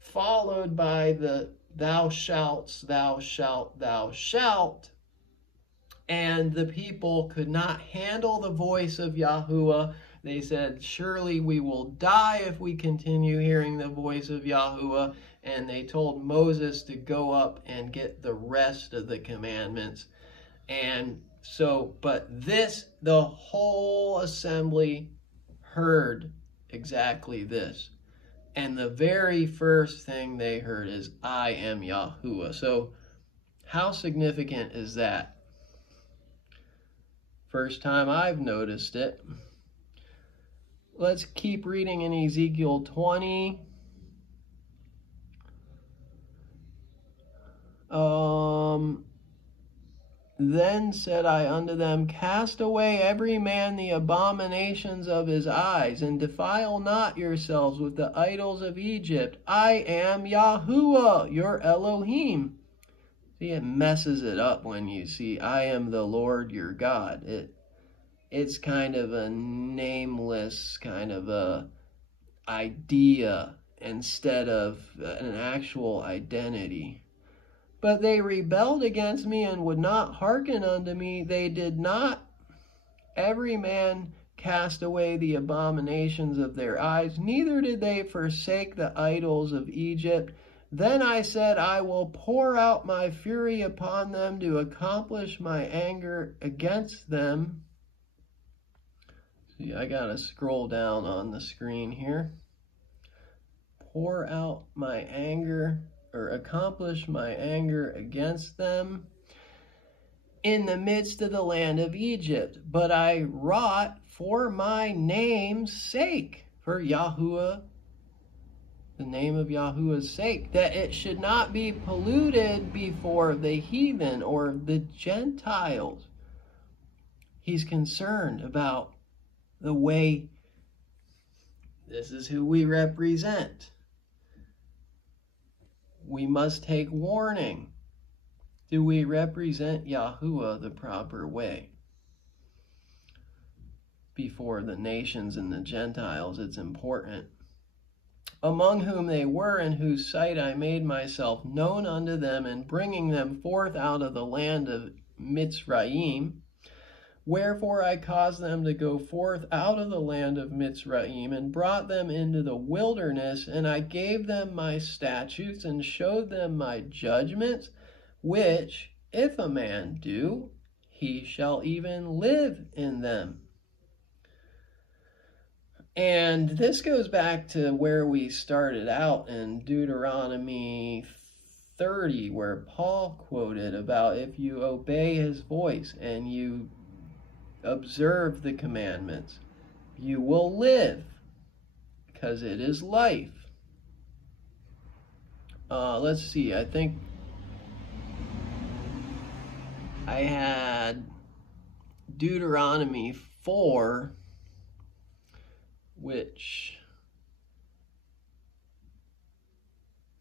followed by the thou shalt, thou shalt, thou shalt. And the people could not handle the voice of Yahuwah. They said, surely we will die if we continue hearing the voice of Yahuwah. And they told Moses to go up and get the rest of the commandments. And so, but the whole assembly heard exactly this. And the very first thing they heard is, I am Yahuwah. So, how significant is that? First time I've noticed it. Let's keep reading in Ezekiel 20. Then said I unto them, cast away every man the abominations of his eyes, and defile not yourselves with the idols of Egypt. I am Yahuwah, your Elohim. See, it messes it up when you see, I am the Lord your God. It's kind of a nameless kind of a idea instead of an actual identity. But they rebelled against me and would not hearken unto me. They did not every man cast away the abominations of their eyes, neither did they forsake the idols of Egypt. Then I said, I will pour out my fury upon them to accomplish my anger against them. See, I gotta scroll down on the screen here. Pour out my anger, or accomplish my anger against them in the midst of the land of Egypt. But I wrought for my name's sake, for Yahuwah, the name of Yahuwah's sake, that it should not be polluted before the heathen or the Gentiles. He's concerned about the way, this is who we represent. We must take warning. Do we represent Yahuwah the proper way? Before the nations and the Gentiles, it's important. Among whom they were, in whose sight I made myself known unto them, in bringing them forth out of the land of Mitzrayim. Wherefore I caused them to go forth out of the land of Mitzrayim, and brought them into the wilderness, and I gave them my statutes, and showed them my judgments, which, if a man do, he shall even live in them. And this goes back to where we started out in Deuteronomy 30, where Paul quoted about if you obey his voice and you observe the commandments, you will live, because it is life. Let's see, I think I had Deuteronomy 4, which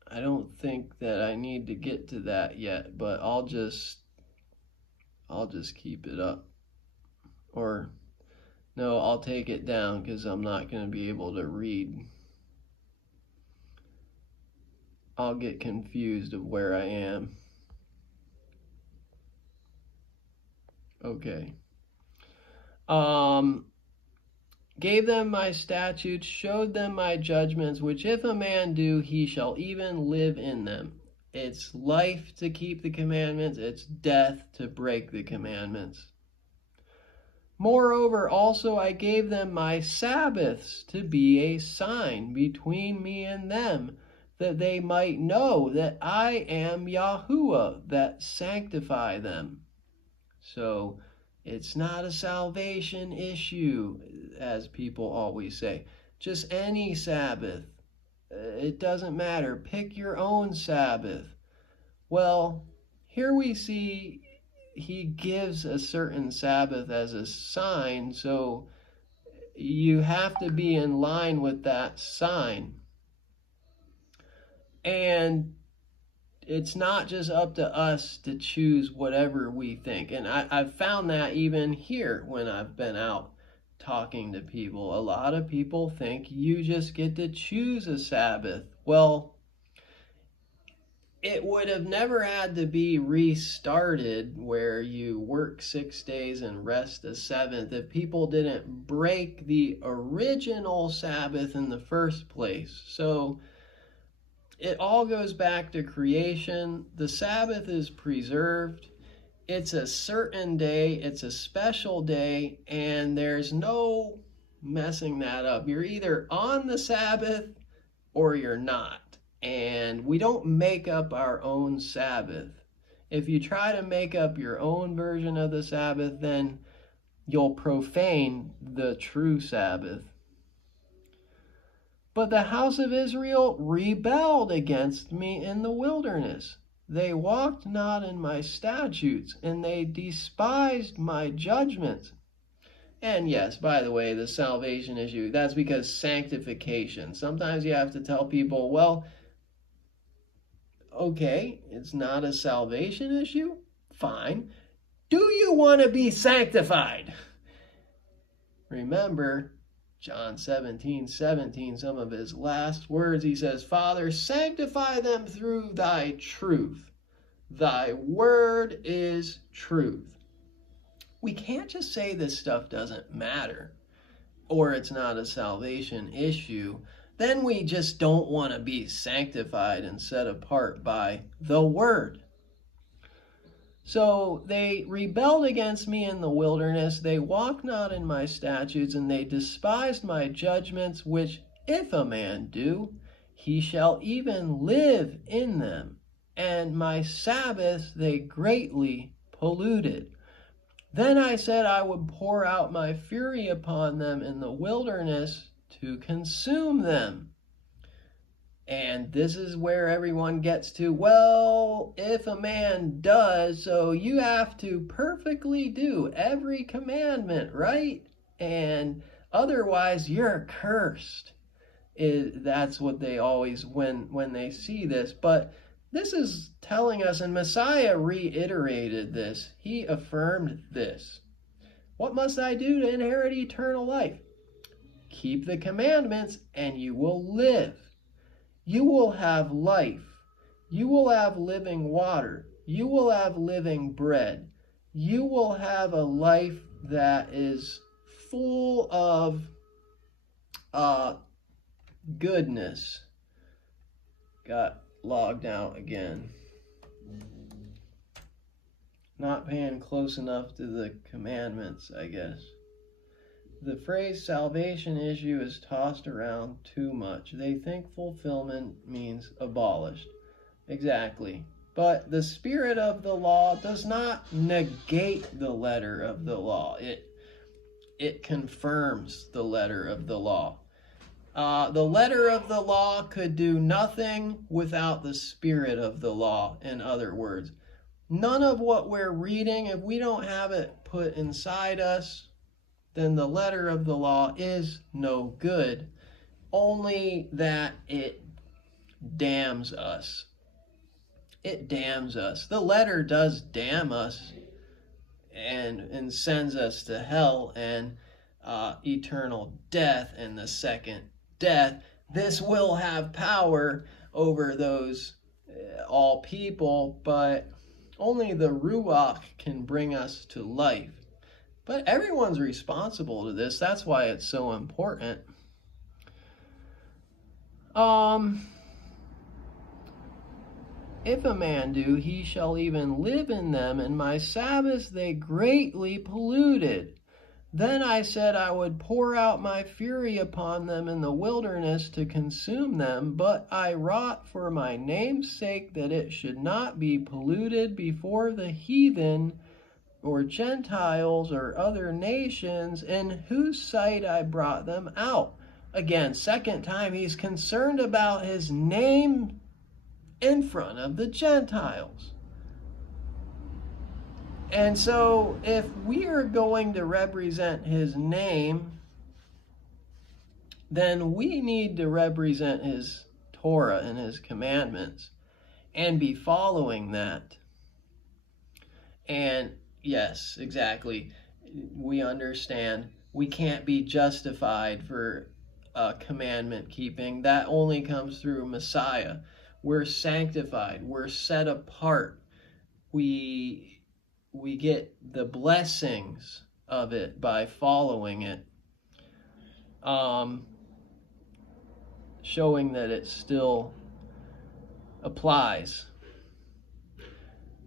I don't think that I need to get to that yet, but I'll just keep it up. Or, no, I'll take it down because I'm not going to be able to read. I'll get confused of where I am. Okay. gave them my statutes, showed them my judgments, which if a man do, he shall even live in them. It's life to keep the commandments, it's death to break the commandments. Moreover, also I gave them my Sabbaths to be a sign between me and them, that they might know that I am Yahuwah, that sanctify them. So, it's not a salvation issue, as people always say. Just any Sabbath. It doesn't matter. Pick your own Sabbath. Well, here we see he gives a certain Sabbath as a sign, so you have to be in line with that sign. And it's not just up to us to choose whatever we think. And I've found that even here when I've been out talking to people. A lot of people think you just get to choose a Sabbath. Well, it would have never had to be restarted where you work 6 days and rest the seventh if people didn't break the original Sabbath in the first place. So it all goes back to creation. The Sabbath is preserved. It's a certain day. It's a special day, and there's no messing that up. You're either on the Sabbath or you're not. And we don't make up our own Sabbath. If you try to make up your own version of the Sabbath, then you'll profane the true Sabbath. But the house of Israel rebelled against me in the wilderness. They walked not in my statutes, and they despised my judgments. And yes, by the way, the salvation issue, that's because sanctification. Sometimes you have to tell people, well, okay, it's not a salvation issue? Fine. Do you want to be sanctified? Remember, John 17:17, some of his last words, he says, Father, sanctify them through thy truth. Thy word is truth. We can't just say this stuff doesn't matter or it's not a salvation issue. Then we just don't want to be sanctified and set apart by the word. So they rebelled against me in the wilderness. They walked not in my statutes, and they despised my judgments, which if a man do, he shall even live in them. And my Sabbaths they greatly polluted. Then I said I would pour out my fury upon them in the wilderness to consume them. And this is where everyone gets to, well, if a man does, so you have to perfectly do every commandment, right? And otherwise you're cursed. That's what they always, when they see this. But this is telling us, and Messiah reiterated this. He affirmed this. What must I do to inherit eternal life? Keep the commandments and you will live. You will have life. You will have living water. You will have living bread. You will have a life that is full of goodness. Got logged out again. Not paying close enough to the commandments, I guess. The phrase salvation issue is tossed around too much. They think fulfillment means abolished. Exactly. But the spirit of the law does not negate the letter of the law. It confirms the letter of the law. The letter of the law could do nothing without the spirit of the law, in other words. None of what we're reading, if we don't have it put inside us, then the letter of the law is no good, only that it damns us. It damns us. The letter does damn us and sends us to hell and eternal death and the second death. This will have power over those all people, but only the Ruach can bring us to life. But everyone's responsible to this. That's why it's so important. If a man do, he shall even live in them, and my Sabbaths they greatly polluted. Then I said I would pour out my fury upon them in the wilderness to consume them, but I wrought for my name's sake that it should not be polluted before the heathen or Gentiles or other nations, in whose sight I brought them out. Again, second time, he's concerned about his name in front of the Gentiles. And so if we are going to represent his name, then we need to represent his Torah and his commandments and be following that. And yes, exactly, we understand we can't be justified for commandment keeping. That only comes through Messiah. We're sanctified. We're set apart. We get the blessings of it by following it, showing that it still applies.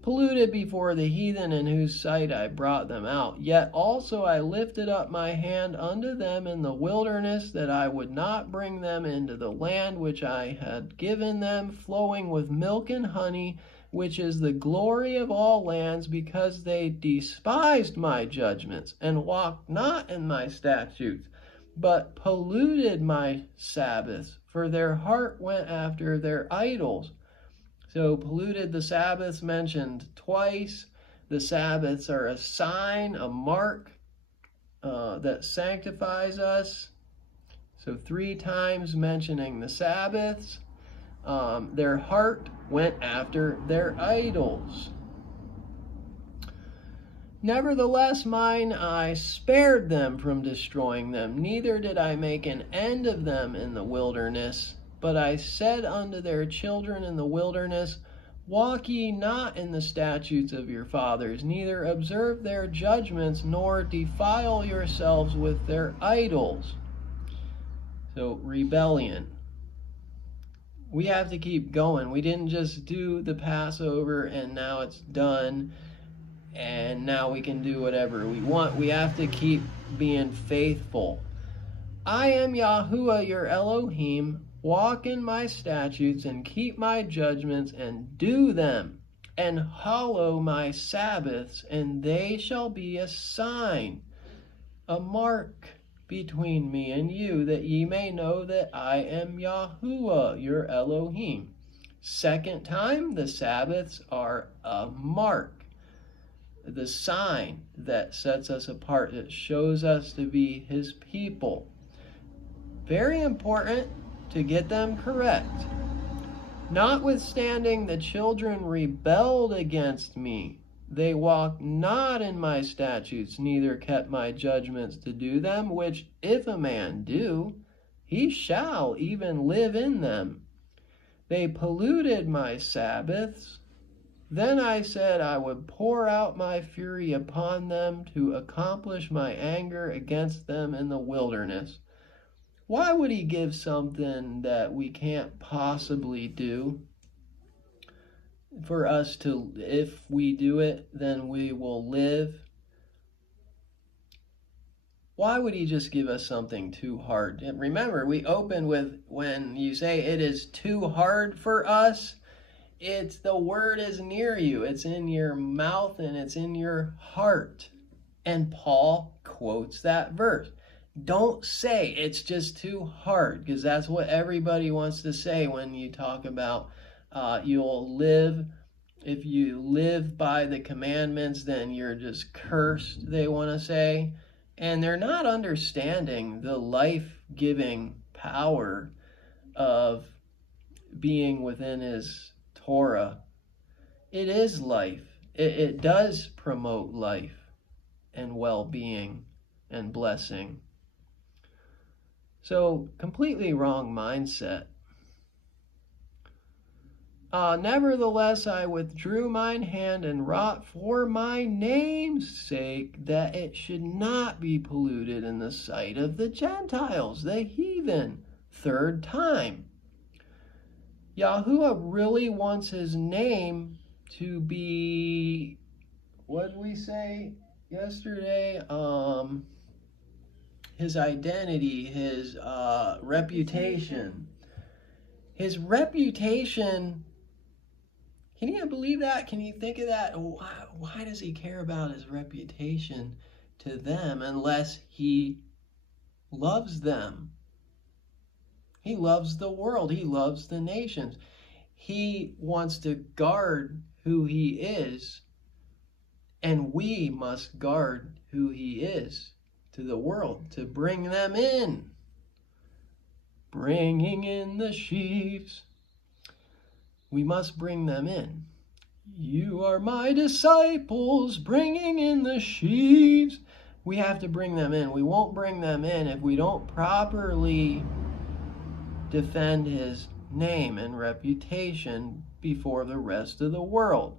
Polluted before the heathen, in whose sight I brought them out. Yet also I lifted up my hand unto them in the wilderness, that I would not bring them into the land which I had given them, flowing with milk and honey, which is the glory of all lands, because they despised my judgments, and walked not in my statutes, but polluted my Sabbaths, for their heart went after their idols. So polluted, the Sabbaths mentioned twice. The Sabbaths are a sign, a mark that sanctifies us. So 3 times mentioning the Sabbaths. Their heart went after their idols. Nevertheless, mine eye spared them from destroying them, neither did I make an end of them in the wilderness. But I said unto their children in the wilderness, walk ye not in the statutes of your fathers, neither observe their judgments, nor defile yourselves with their idols. So, rebellion. We have to keep going. We didn't just do the Passover and now it's done and now we can do whatever we want. We have to keep being faithful. I am Yahuwah your Elohim. Walk in my statutes and keep my judgments and do them, and hallow my Sabbaths, and they shall be a sign, a mark between me and you, that ye may know that I am Yahuwah your Elohim. Second time, the Sabbaths are a mark, the sign that sets us apart, that shows us to be his people. Very important to get them correct. Notwithstanding, the children rebelled against me. They walked not in my statutes, neither kept my judgments to do them, which if a man do, he shall even live in them. They polluted my Sabbaths. Then I said I would pour out my fury upon them to accomplish my anger against them in the wilderness. Why would he give something that we can't possibly do for us to, if we do it, then we will live? Why would he just give us something too hard? And remember, we opened with, when you say it is too hard for us, it's the word is near you. It's in your mouth and it's in your heart. And Paul quotes that verse. Don't say it's just too hard, because that's what everybody wants to say when you talk about you'll live. If you live by the commandments, then you're just cursed, they want to say. And they're not understanding the life-giving power of being within his Torah. It is life. It does promote life and well-being and blessing. So, completely wrong mindset. Nevertheless, I withdrew mine hand and wrought for my name's sake, that it should not be polluted in the sight of the Gentiles, the heathen. Third time. Yahuwah really wants his name to be, what did we say yesterday? His identity, his reputation. His reputation, can you believe that? Can you think of that? Why does he care about his reputation to them unless he loves them? He loves the world. He loves the nations. He wants to guard who he is, and we must guard who he is to the world, to bring them in. Bringing in the sheaves. We must bring them in. You are my disciples, bringing in the sheaves. We have to bring them in. We won't bring them in if we don't properly defend his name and reputation before the rest of the world.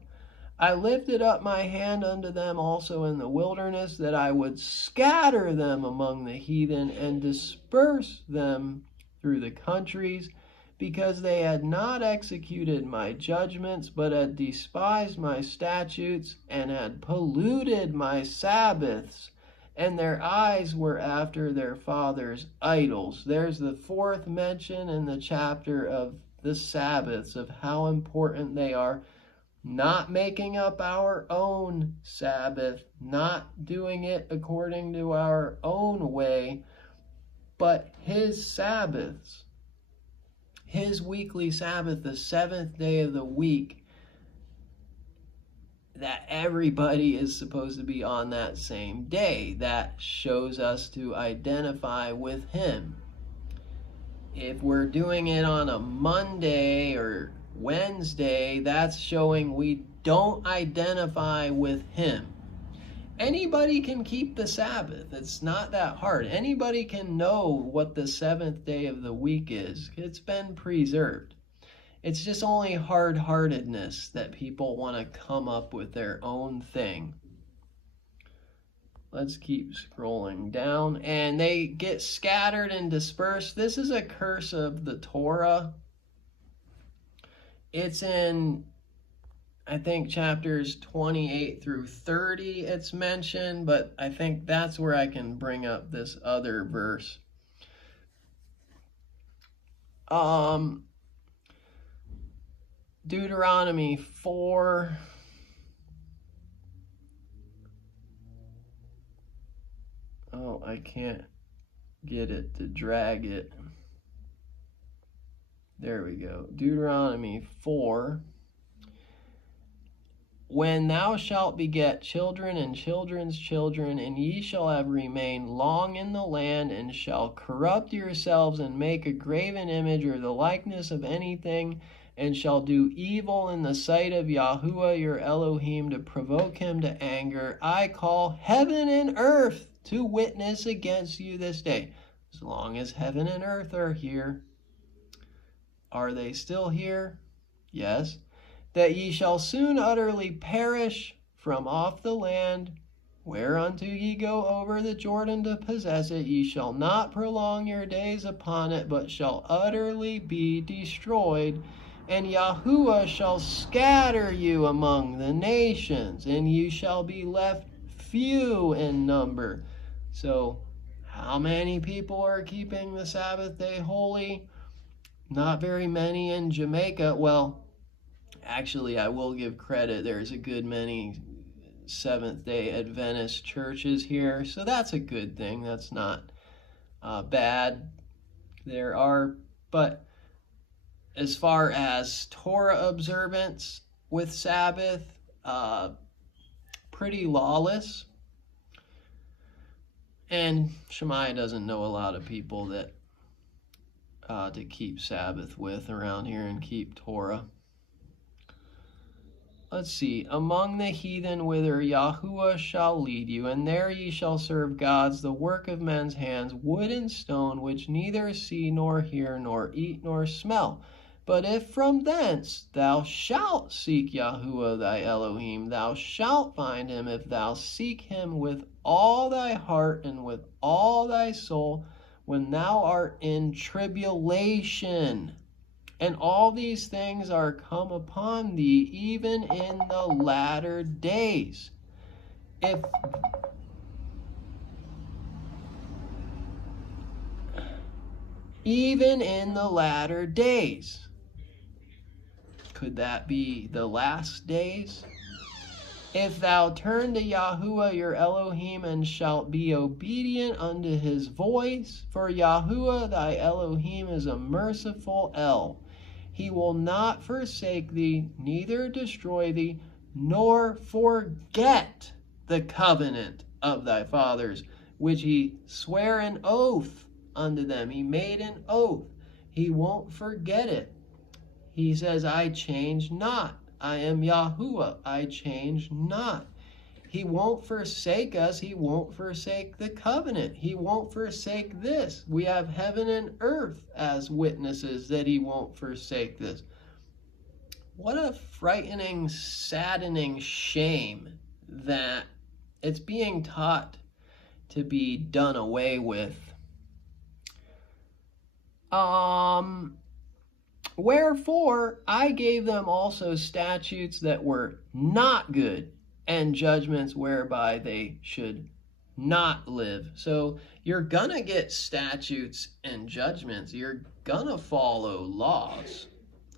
I lifted up my hand unto them also in the wilderness, that I would scatter them among the heathen and disperse them through the countries, because they had not executed my judgments, but had despised my statutes, and had polluted my Sabbaths, and their eyes were after their fathers' idols. There's the fourth mention in the chapter of the Sabbaths, of how important they are. Not making up our own Sabbath, not doing it according to our own way, but his Sabbaths, his weekly Sabbath, the seventh day of the week, that everybody is supposed to be on that same day. That shows us to identify with him. If we're doing it on a Monday or Wednesday, that's showing we don't identify with him. Anybody can keep the Sabbath. It's not that hard. Anybody can know what the seventh day of the week is. It's been preserved. It's just only hard-heartedness that people want to come up with their own thing. Let's keep scrolling down. And they get scattered and dispersed. This is a curse of the Torah. It's in, I think, chapters 28 through 30 it's mentioned, but I think that's where I can bring up this other verse. Deuteronomy 4. Oh, I can't get it to drag it. There we go. Deuteronomy 4. When thou shalt beget children and children's children, and ye shall have remained long in the land, and shall corrupt yourselves, and make a graven image or the likeness of anything, and shall do evil in the sight of Yahuwah your Elohim, to provoke him to anger, I call heaven and earth to witness against you this day. As long as heaven and earth are here. Are they still here? Yes. That ye shall soon utterly perish from off the land, whereunto ye go over the Jordan to possess it. Ye shall not prolong your days upon it, but shall utterly be destroyed. And Yahuwah shall scatter you among the nations, and you shall be left few in number. So, how many people are keeping the Sabbath day holy? Not very many in Jamaica. Well, actually, I will give credit. There's a good many Seventh-day Adventist churches here, so that's a good thing. That's not bad. There are, but as far as Torah observance with Sabbath, pretty lawless. And Shemaiah doesn't know a lot of people that to keep Sabbath with around here and keep Torah. Let's see. Among the heathen whither Yahuwah shall lead you, and there ye shall serve gods, the work of men's hands, wood and stone, which neither see nor hear nor eat nor smell. But if from thence thou shalt seek Yahuwah thy Elohim, thou shalt find him if thou seek him with all thy heart and with all thy soul, when thou art in tribulation. And all these things are come upon thee, even in the latter days. Even in the latter days. Could that be the last days? If thou turn to Yahuwah your Elohim and shalt be obedient unto his voice, for Yahuwah thy Elohim is a merciful El. He will not forsake thee, neither destroy thee, nor forget the covenant of thy fathers, which he sware an oath unto them. He made an oath. He won't forget it. He says, I change not. I am Yahuwah. I change not. He won't forsake us. He won't forsake the covenant. He won't forsake this. We have heaven and earth as witnesses that he won't forsake this. What a frightening, saddening shame that it's being taught to be done away with. Wherefore I gave them also statutes that were not good, and judgments whereby they should not live. So you're gonna get statutes and judgments. You're gonna follow laws.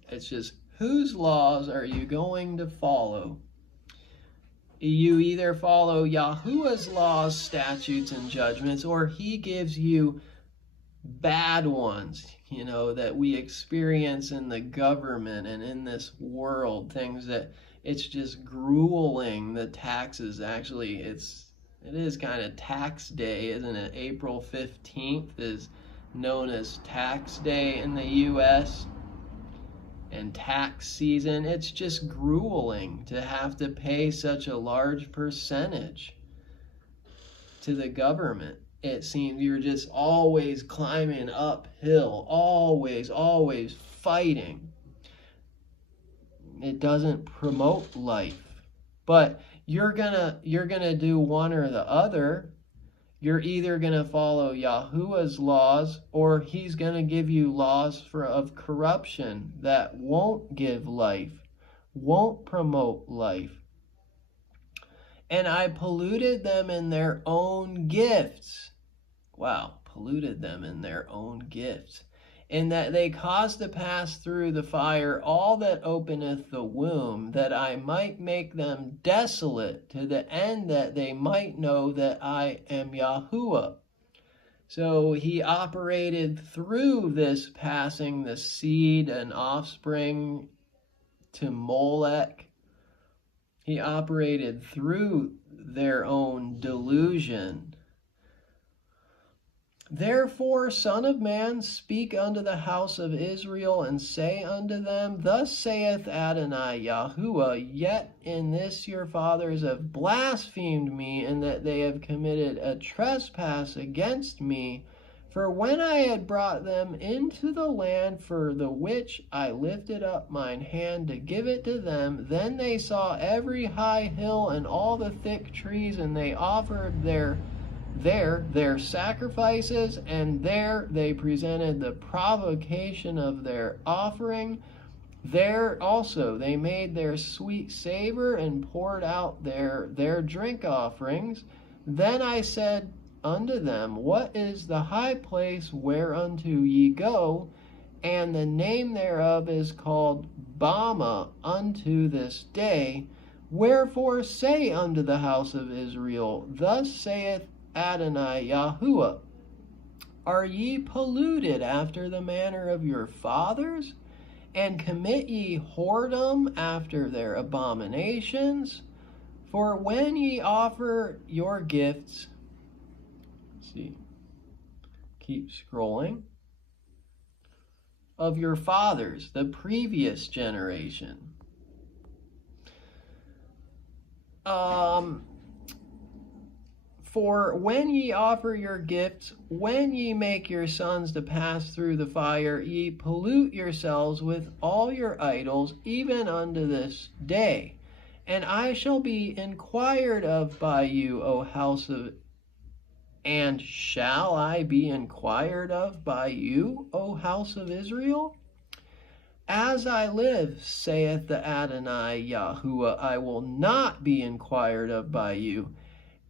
It's just, whose laws are you going to follow? You either follow Yahuwah's laws, statutes, and judgments, or he gives you bad ones, you know, that we experience in the government and in this world, things that it's just grueling. The taxes, actually, it is kind of tax day, isn't it? April 15th is known as tax day in the U.S. and tax season. It's just grueling to have to pay such a large percentage to the government. It seems you're just always climbing uphill, always fighting. It doesn't promote life. But you're gonna do one or the other. You're either gonna follow Yahuwah's laws, or he's gonna give you laws of corruption that won't give life, won't promote life. And I polluted them in their own gifts. Wow, polluted them in their own gifts. In that they caused to pass through the fire all that openeth the womb, that I might make them desolate, to the end that they might know that I am Yahuwah. So he operated through this passing the seed and offspring to Molech. He operated through their own delusion. Therefore, Son of man, speak unto the house of Israel, and say unto them, Thus saith Adonai Yahuwah, yet in this your fathers have blasphemed me, in that they have committed a trespass against me. For when I had brought them into the land for the which I lifted up mine hand to give it to them, then they saw every high hill and all the thick trees, and they offered their sacrifices, and there they presented the provocation of their offering. There also they made their sweet savor and poured out their drink offerings. Then I said unto them, What is the high place whereunto ye go? And the name thereof is called Bama unto this day. Wherefore say unto the house of Israel, Thus saith Adonai Yahuwah, Are ye polluted after the manner of your fathers? And commit ye whoredom after their abominations? For when ye offer your gifts, keep scrolling, of your fathers, the previous generation, For when ye offer your gifts, when ye make your sons to pass through the fire, ye pollute yourselves with all your idols, even unto this day. And I shall be inquired of by you, O house of... And shall I be inquired of by you, O house of Israel? As I live, saith the Adonai Yahuwah, I will not be inquired of by you.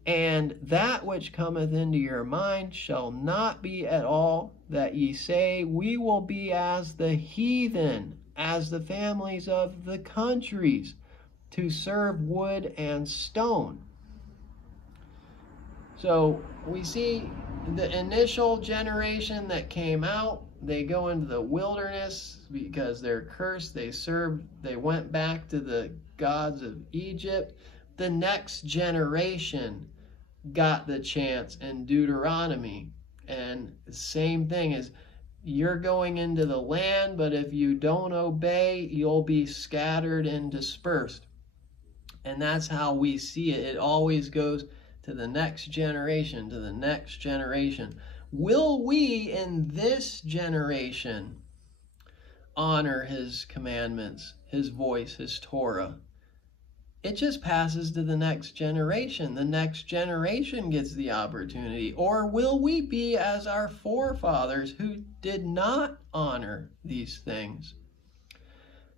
And that which cometh into your mind shall not be at all that ye say, we will be as the heathen, as the families of the countries, to serve wood and stone. So we see the initial generation that came out, they go into the wilderness because they're cursed. They went back to the gods of Egypt. The next generation got the chance in Deuteronomy. And the same thing is, you're going into the land, but if you don't obey, you'll be scattered and dispersed. And that's how we see it. It always goes to the next generation, to the next generation. Will we in this generation honor his commandments, his voice, his Torah? It just passes to the next generation. The next generation gets the opportunity. Or will we be as our forefathers who did not honor these things?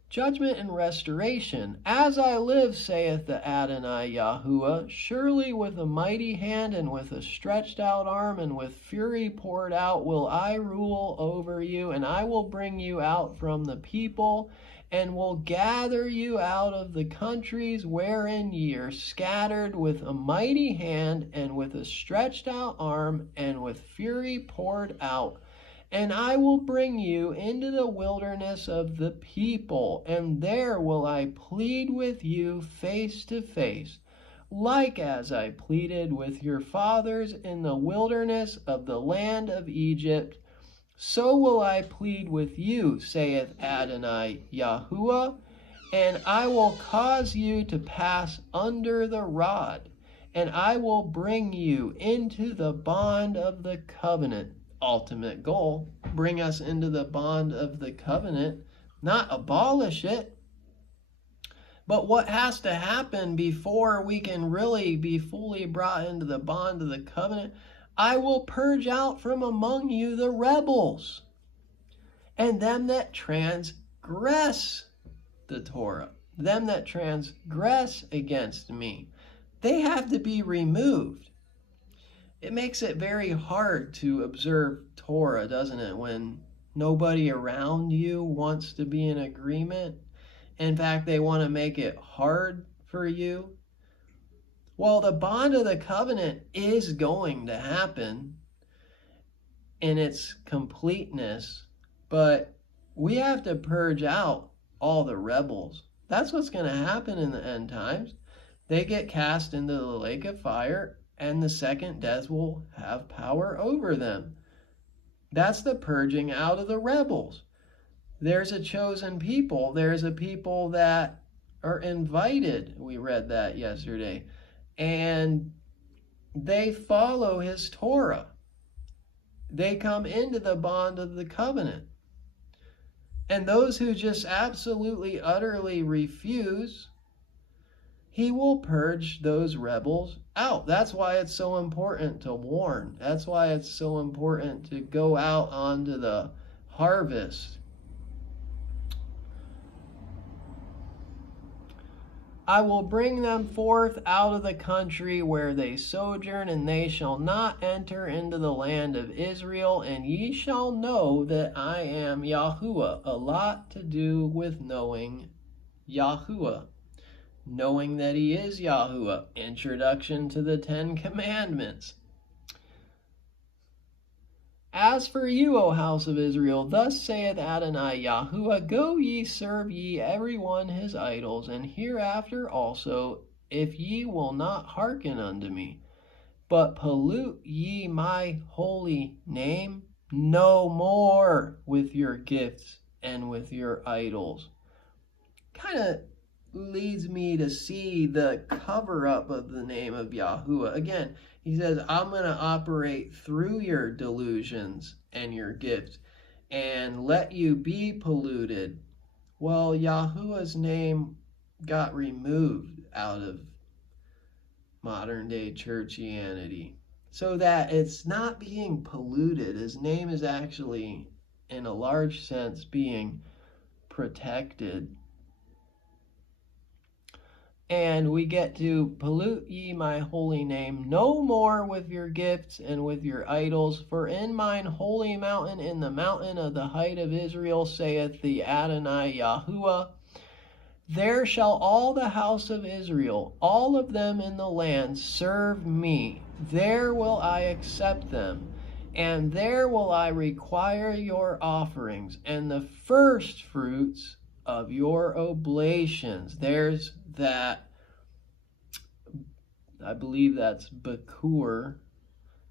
Judgment and restoration. As I live, saith the Adonai Yahuwah, surely with a mighty hand and with a stretched out arm and with fury poured out will I rule over you, and I will bring you out from the people, and will gather you out of the countries wherein ye are scattered with a mighty hand and with a stretched out arm and with fury poured out. And I will bring you into the wilderness of the people, and there will I plead with you face to face, like as I pleaded with your fathers in the wilderness of the land of Egypt. So will I plead with you, saith Adonai Yahuwah, and I will cause you to pass under the rod, and I will bring you into the bond of the covenant. Ultimate goal, bring us into the bond of the covenant, not abolish it. But what has to happen before we can really be fully brought into the bond of the covenant? I will purge out from among you the rebels and them that transgress the Torah, them that transgress against me. They have to be removed. It makes it very hard to observe Torah, doesn't it, when nobody around you wants to be in agreement? In fact, they want to make it hard for you. Well, the bond of the covenant is going to happen in its completeness, but we have to purge out all the rebels. That's what's going to happen in the end times. They get cast into the lake of fire, and the second death will have power over them. That's the purging out of the rebels. There's a chosen people. There's a people that are invited. We read that yesterday. And they follow his Torah. They come into the bond of the covenant. And those who just absolutely, utterly refuse, he will purge those rebels out. That's why it's so important to warn. That's why it's so important to go out onto the harvest. I will bring them forth out of the country where they sojourn, and they shall not enter into the land of Israel, and ye shall know that I am Yahuwah. A lot to do with knowing Yahuwah. Knowing that he is Yahuwah. Introduction to the 10 Commandments. As for you, O house of Israel, thus saith Adonai Yahuwah, go ye, serve ye every one his idols, and hereafter also, if ye will not hearken unto me, but pollute ye my holy name, no more with your gifts and with your idols. Kind of leads me to see the cover-up of the name of Yahuwah. Again, He says, I'm going to operate through your delusions and your gifts and let you be polluted. Well, Yahuwah's name got removed out of modern day churchianity so that it's not being polluted. His name is actually, in a large sense, being protected. And we get to pollute ye my holy name no more with your gifts and with your idols. For in mine holy mountain, in the mountain of the height of Israel, saith the Adonai Yahuwah, there shall all the house of Israel, all of them in the land, serve me. There will I accept them, and there will I require your offerings, and the first fruits of your oblations. There's that, I believe that's Bakur,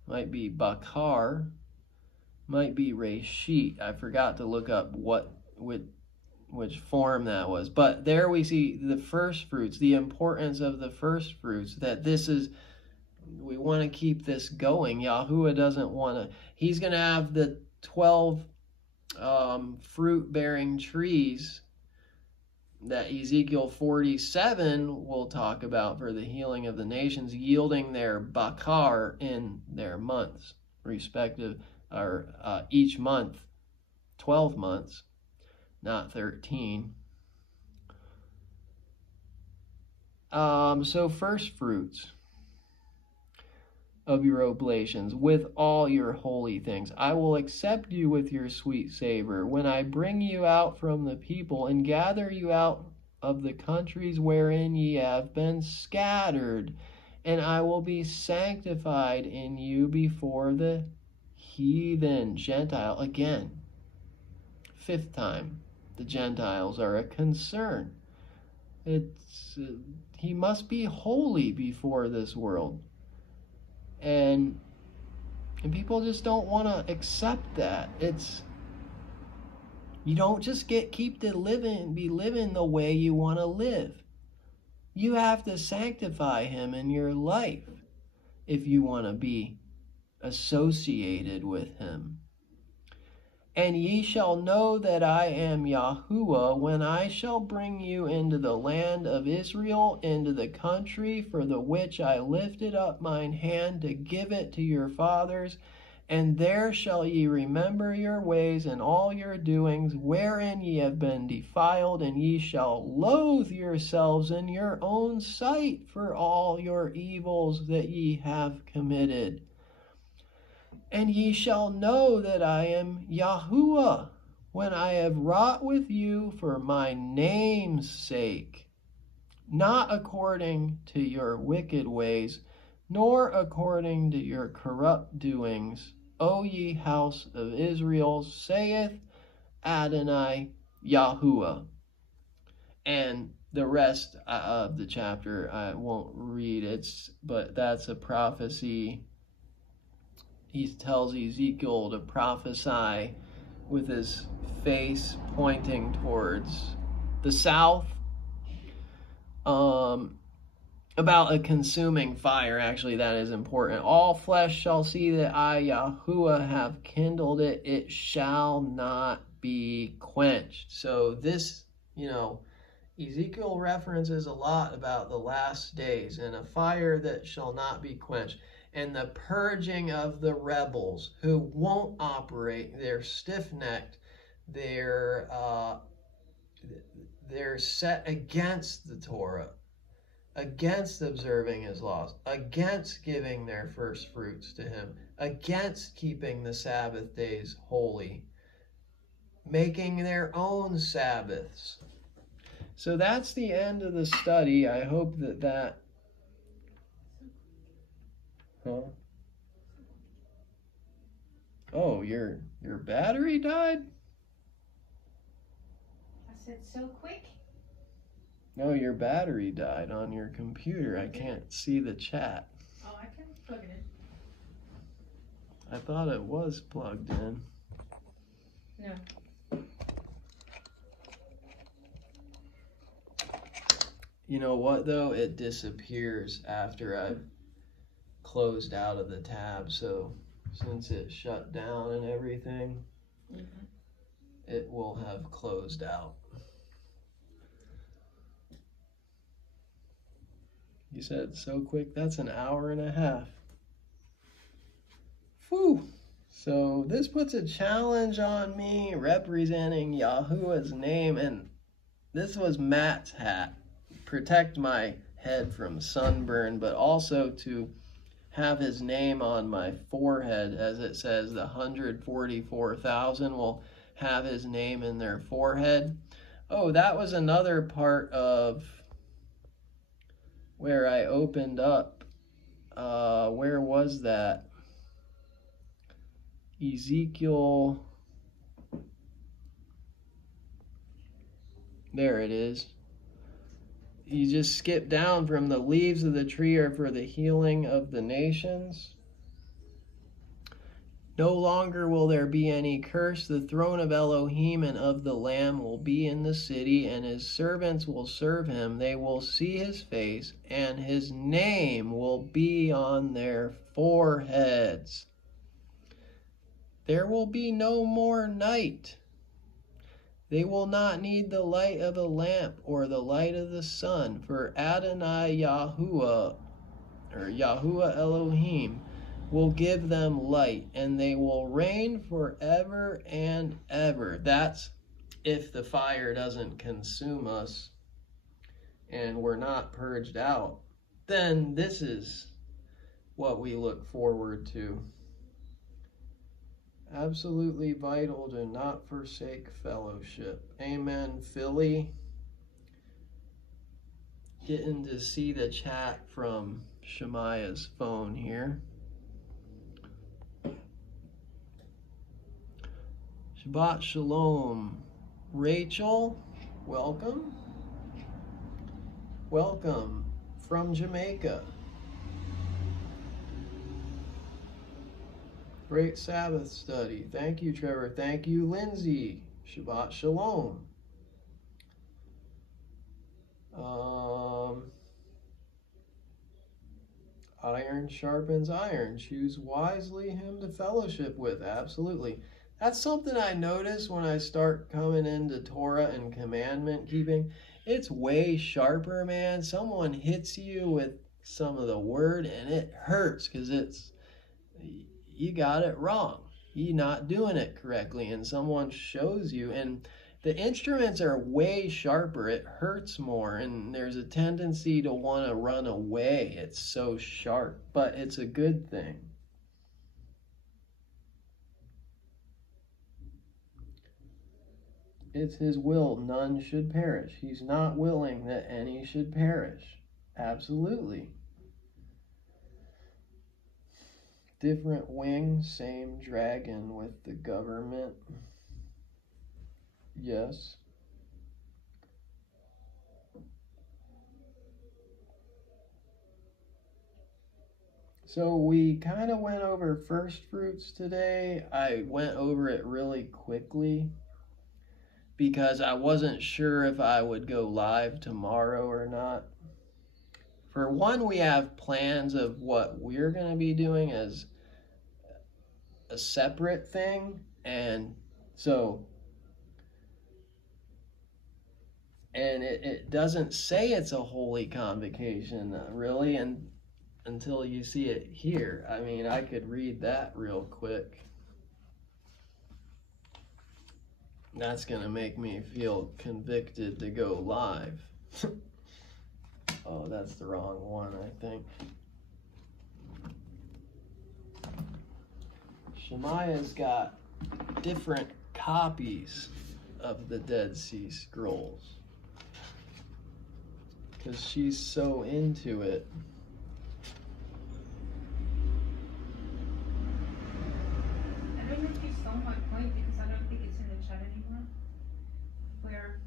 might be Bakar, might be Reshit. I forgot to look up which form that was. But there we see the first fruits, the importance of the first fruits, that this is, we want to keep this going. Yahuwah doesn't want to, he's going to have the 12 fruit-bearing trees that Ezekiel 47 will talk about for the healing of the nations, yielding their bakar in their months, respective, or each month, 12 months, not 13. So first fruits of your oblations with all your holy things. I will accept you with your sweet savor when I bring you out from the people and gather you out of the countries wherein ye have been scattered, and I will be sanctified in you before the heathen. Gentile, again, fifth time, the Gentiles are a concern. It's he must be holy before this world. And people just don't want to accept that. It's, you don't just be living the way you want to live. You have to sanctify him in your life if you want to be associated with him. And ye shall know that I am Yahuwah when I shall bring you into the land of Israel, into the country for the which I lifted up mine hand to give it to your fathers. And there shall ye remember your ways and all your doings, wherein ye have been defiled, and ye shall loathe yourselves in your own sight for all your evils that ye have committed. And ye shall know that I am Yahuwah, when I have wrought with you for my name's sake, not according to your wicked ways, nor according to your corrupt doings, O ye house of Israel, saith Adonai Yahuwah. And the rest of the chapter I won't read, but that's a prophecy. He tells Ezekiel to prophesy with his face pointing towards the south, about a consuming fire. Actually, that is important. All flesh shall see that I, Yahuwah, have kindled it. It shall not be quenched. So this, Ezekiel references a lot about the last days and a fire that shall not be quenched, and the purging of the rebels who won't operate. They're stiff-necked. They're set against the Torah, against observing his laws, against giving their first fruits to him, against keeping the Sabbath days holy, making their own Sabbaths. So that's the end of the study. I hope that Huh? Oh, your battery died? I said so quick. No, your battery died on your computer. I can't see the chat. Oh, I can plug it in. I thought it was plugged in. No. You know what, though? It disappears after I've closed out of the tab, so since it shut down and everything, it will have closed out. You said so quick, that's an hour and a half. Whew. So this puts a challenge on me representing Yahuwah's name, and this was Matt's hat. Protect my head from sunburn, but also to have his name on my forehead, as it says the 144,000 will have his name in their forehead. Oh, that was another part of where I opened up. Where was that? Ezekiel. There it is. You just skip down from the leaves of the tree are for the healing of the nations. No longer will there be any curse. The throne of Elohim and of the Lamb will be in the city, and his servants will serve him. They will see his face, and his name will be on their foreheads. There will be no more night. They will not need the light of a lamp or the light of the sun, for Adonai Yahuwah, or Yahuwah Elohim, will give them light, and they will reign forever and ever. That's if the fire doesn't consume us and we're not purged out. Then this is what we look forward to. Absolutely vital to not forsake fellowship. Amen, Philly. Getting to see the chat from Shemaya's phone here. Shabbat Shalom. Rachel, welcome. Welcome from Jamaica. Great Sabbath study. Thank you, Trevor. Thank you, Lindsay. Shabbat Shalom. Iron sharpens iron. Choose wisely him to fellowship with. Absolutely. That's something I notice when I start coming into Torah and commandment keeping. It's way sharper, man. Someone hits you with some of the word and it hurts because you got it wrong. You're not doing it correctly, and someone shows you, and the instruments are way sharper. It hurts more, and there's a tendency to want to run away. It's so sharp, but it's a good thing. It's his will none should perish. He's not willing that any should perish. Absolutely. Different wings, same dragon with the government. Yes. So we kind of went over Firstfruits today. I went over it really quickly because I wasn't sure if I would go live tomorrow or not. For one, we have plans of what we're going to be doing as a separate thing, and it doesn't say it's a holy convocation really, and until you see it here. I mean, I could read that real quick. That's gonna make me feel convicted to go live. Oh, that's the wrong one, I think. Shemaya's got different copies of the Dead Sea Scrolls because she's so into it. I don't know if you saw my point because I don't think it's in the chat anymore. Where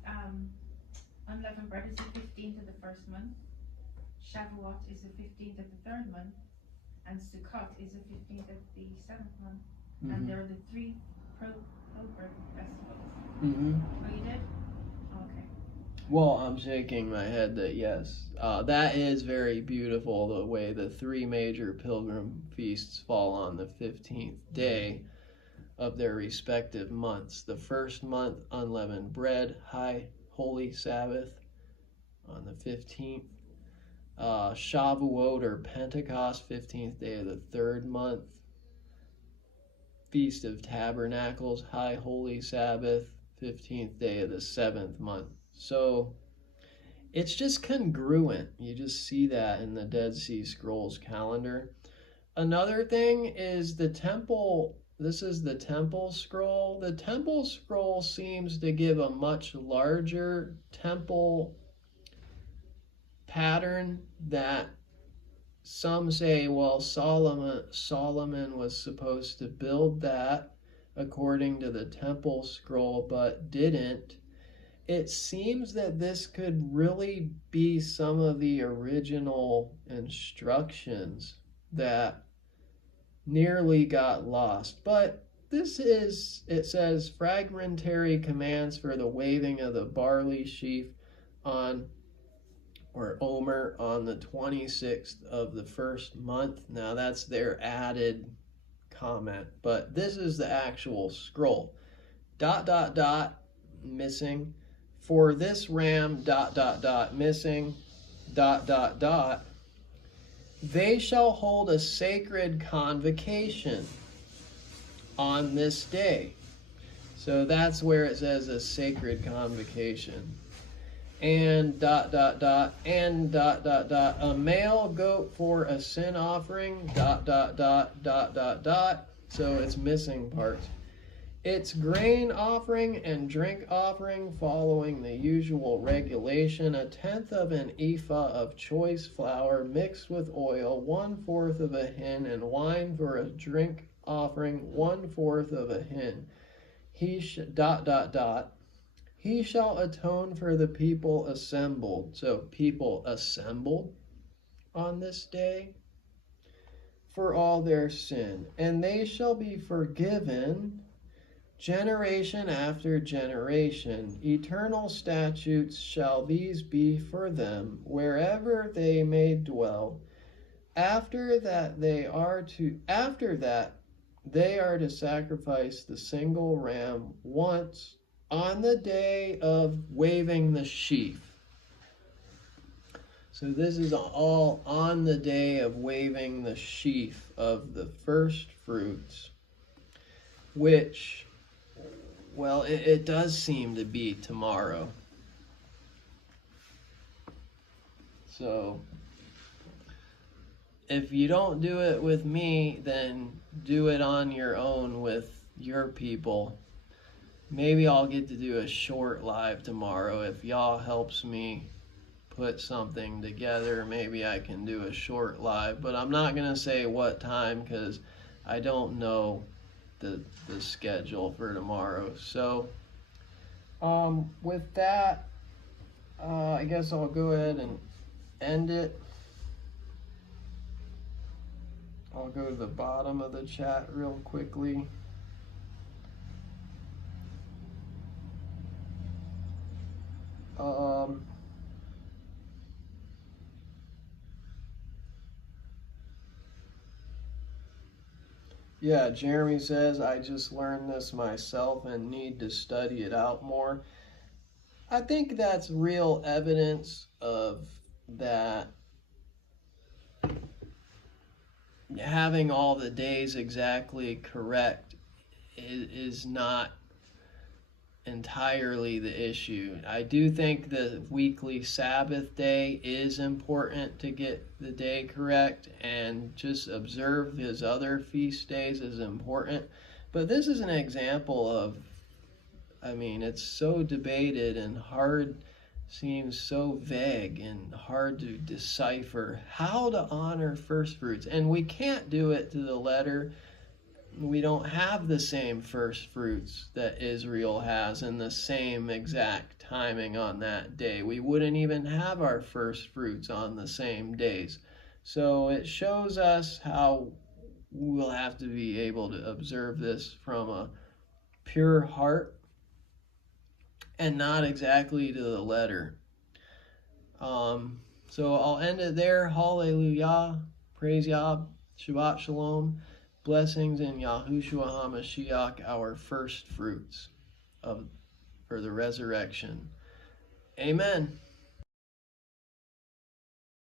unleavened bread is the 15th of the first month, Shavuot is the 15th of the third month, and Sukkot is the 15th of the seventh month. Mm-hmm. And there are the three pilgrim festivals. Mm-hmm. Oh, you did? Okay. Well, I'm shaking my head that yes, that is very beautiful, the way the three major pilgrim feasts fall on the 15th day of their respective months. The first month, unleavened bread, high holy Sabbath on the 15th. Shavuot or Pentecost, 15th day of the third month. Feast of Tabernacles, high holy Sabbath, 15th day of the seventh month. So it's just congruent. You just see that in the Dead Sea Scrolls calendar. Another thing is the temple. This is the temple scroll. The temple scroll seems to give a much larger temple pattern that some say, well, Solomon was supposed to build that according to the temple scroll, but didn't. It seems that this could really be some of the original instructions that nearly got lost. But this is, it says, fragmentary commands for the waving of the barley sheaf on, or Omer, on the 26th of the first month. Now that's their added comment, but this is the actual scroll. ... missing. For this ram, ... missing. ... They shall hold a sacred convocation on this day. So that's where it says a sacred convocation. And ... and ... a male goat for a sin offering ... So it's missing parts. Its grain offering and drink offering following the usual regulation, 1/10 of an ephah of choice flour mixed with oil, 1/4 of a hin, and wine for a drink offering, 1/4 of a hin. He He shall atone for the people assembled. So people assembled on this day for all their sin, and they shall be forgiven generation after generation. Eternal statutes shall these be for them, wherever they may dwell. After that they are to sacrifice the single ram once on the day of waving the sheaf. So this is all on the day of waving the sheaf of the first fruits, which, well, it does seem to be tomorrow. So if you don't do it with me, then do it on your own with your people. Maybe I'll get to do a short live tomorrow. If y'all helps me put something together, maybe I can do a short live. But I'm not going to say what time because I don't know the schedule for tomorrow. So with that, I guess I'll go ahead and end it. I'll go to the bottom of the chat real quickly. Yeah, Jeremy says, I just learned this myself and need to study it out more. I think that's real evidence of that. Having all the days exactly correct is not entirely the issue. I do think the weekly Sabbath day is important to get the day correct, and just observe his other feast days is important. But this is an example of, I mean, it's so debated and seems so vague and hard to decipher how to honor first fruits. And we can't do it to the letter. We don't have the same first fruits that Israel has in the same exact timing on that day. We wouldn't even have our first fruits on the same days. So it shows us how we'll have to be able to observe this from a pure heart and not exactly to the letter. So I'll end it there. Hallelujah. Praise Yah. Shabbat Shalom. Blessings in Yahushua HaMashiach, our first fruits for the resurrection. Amen.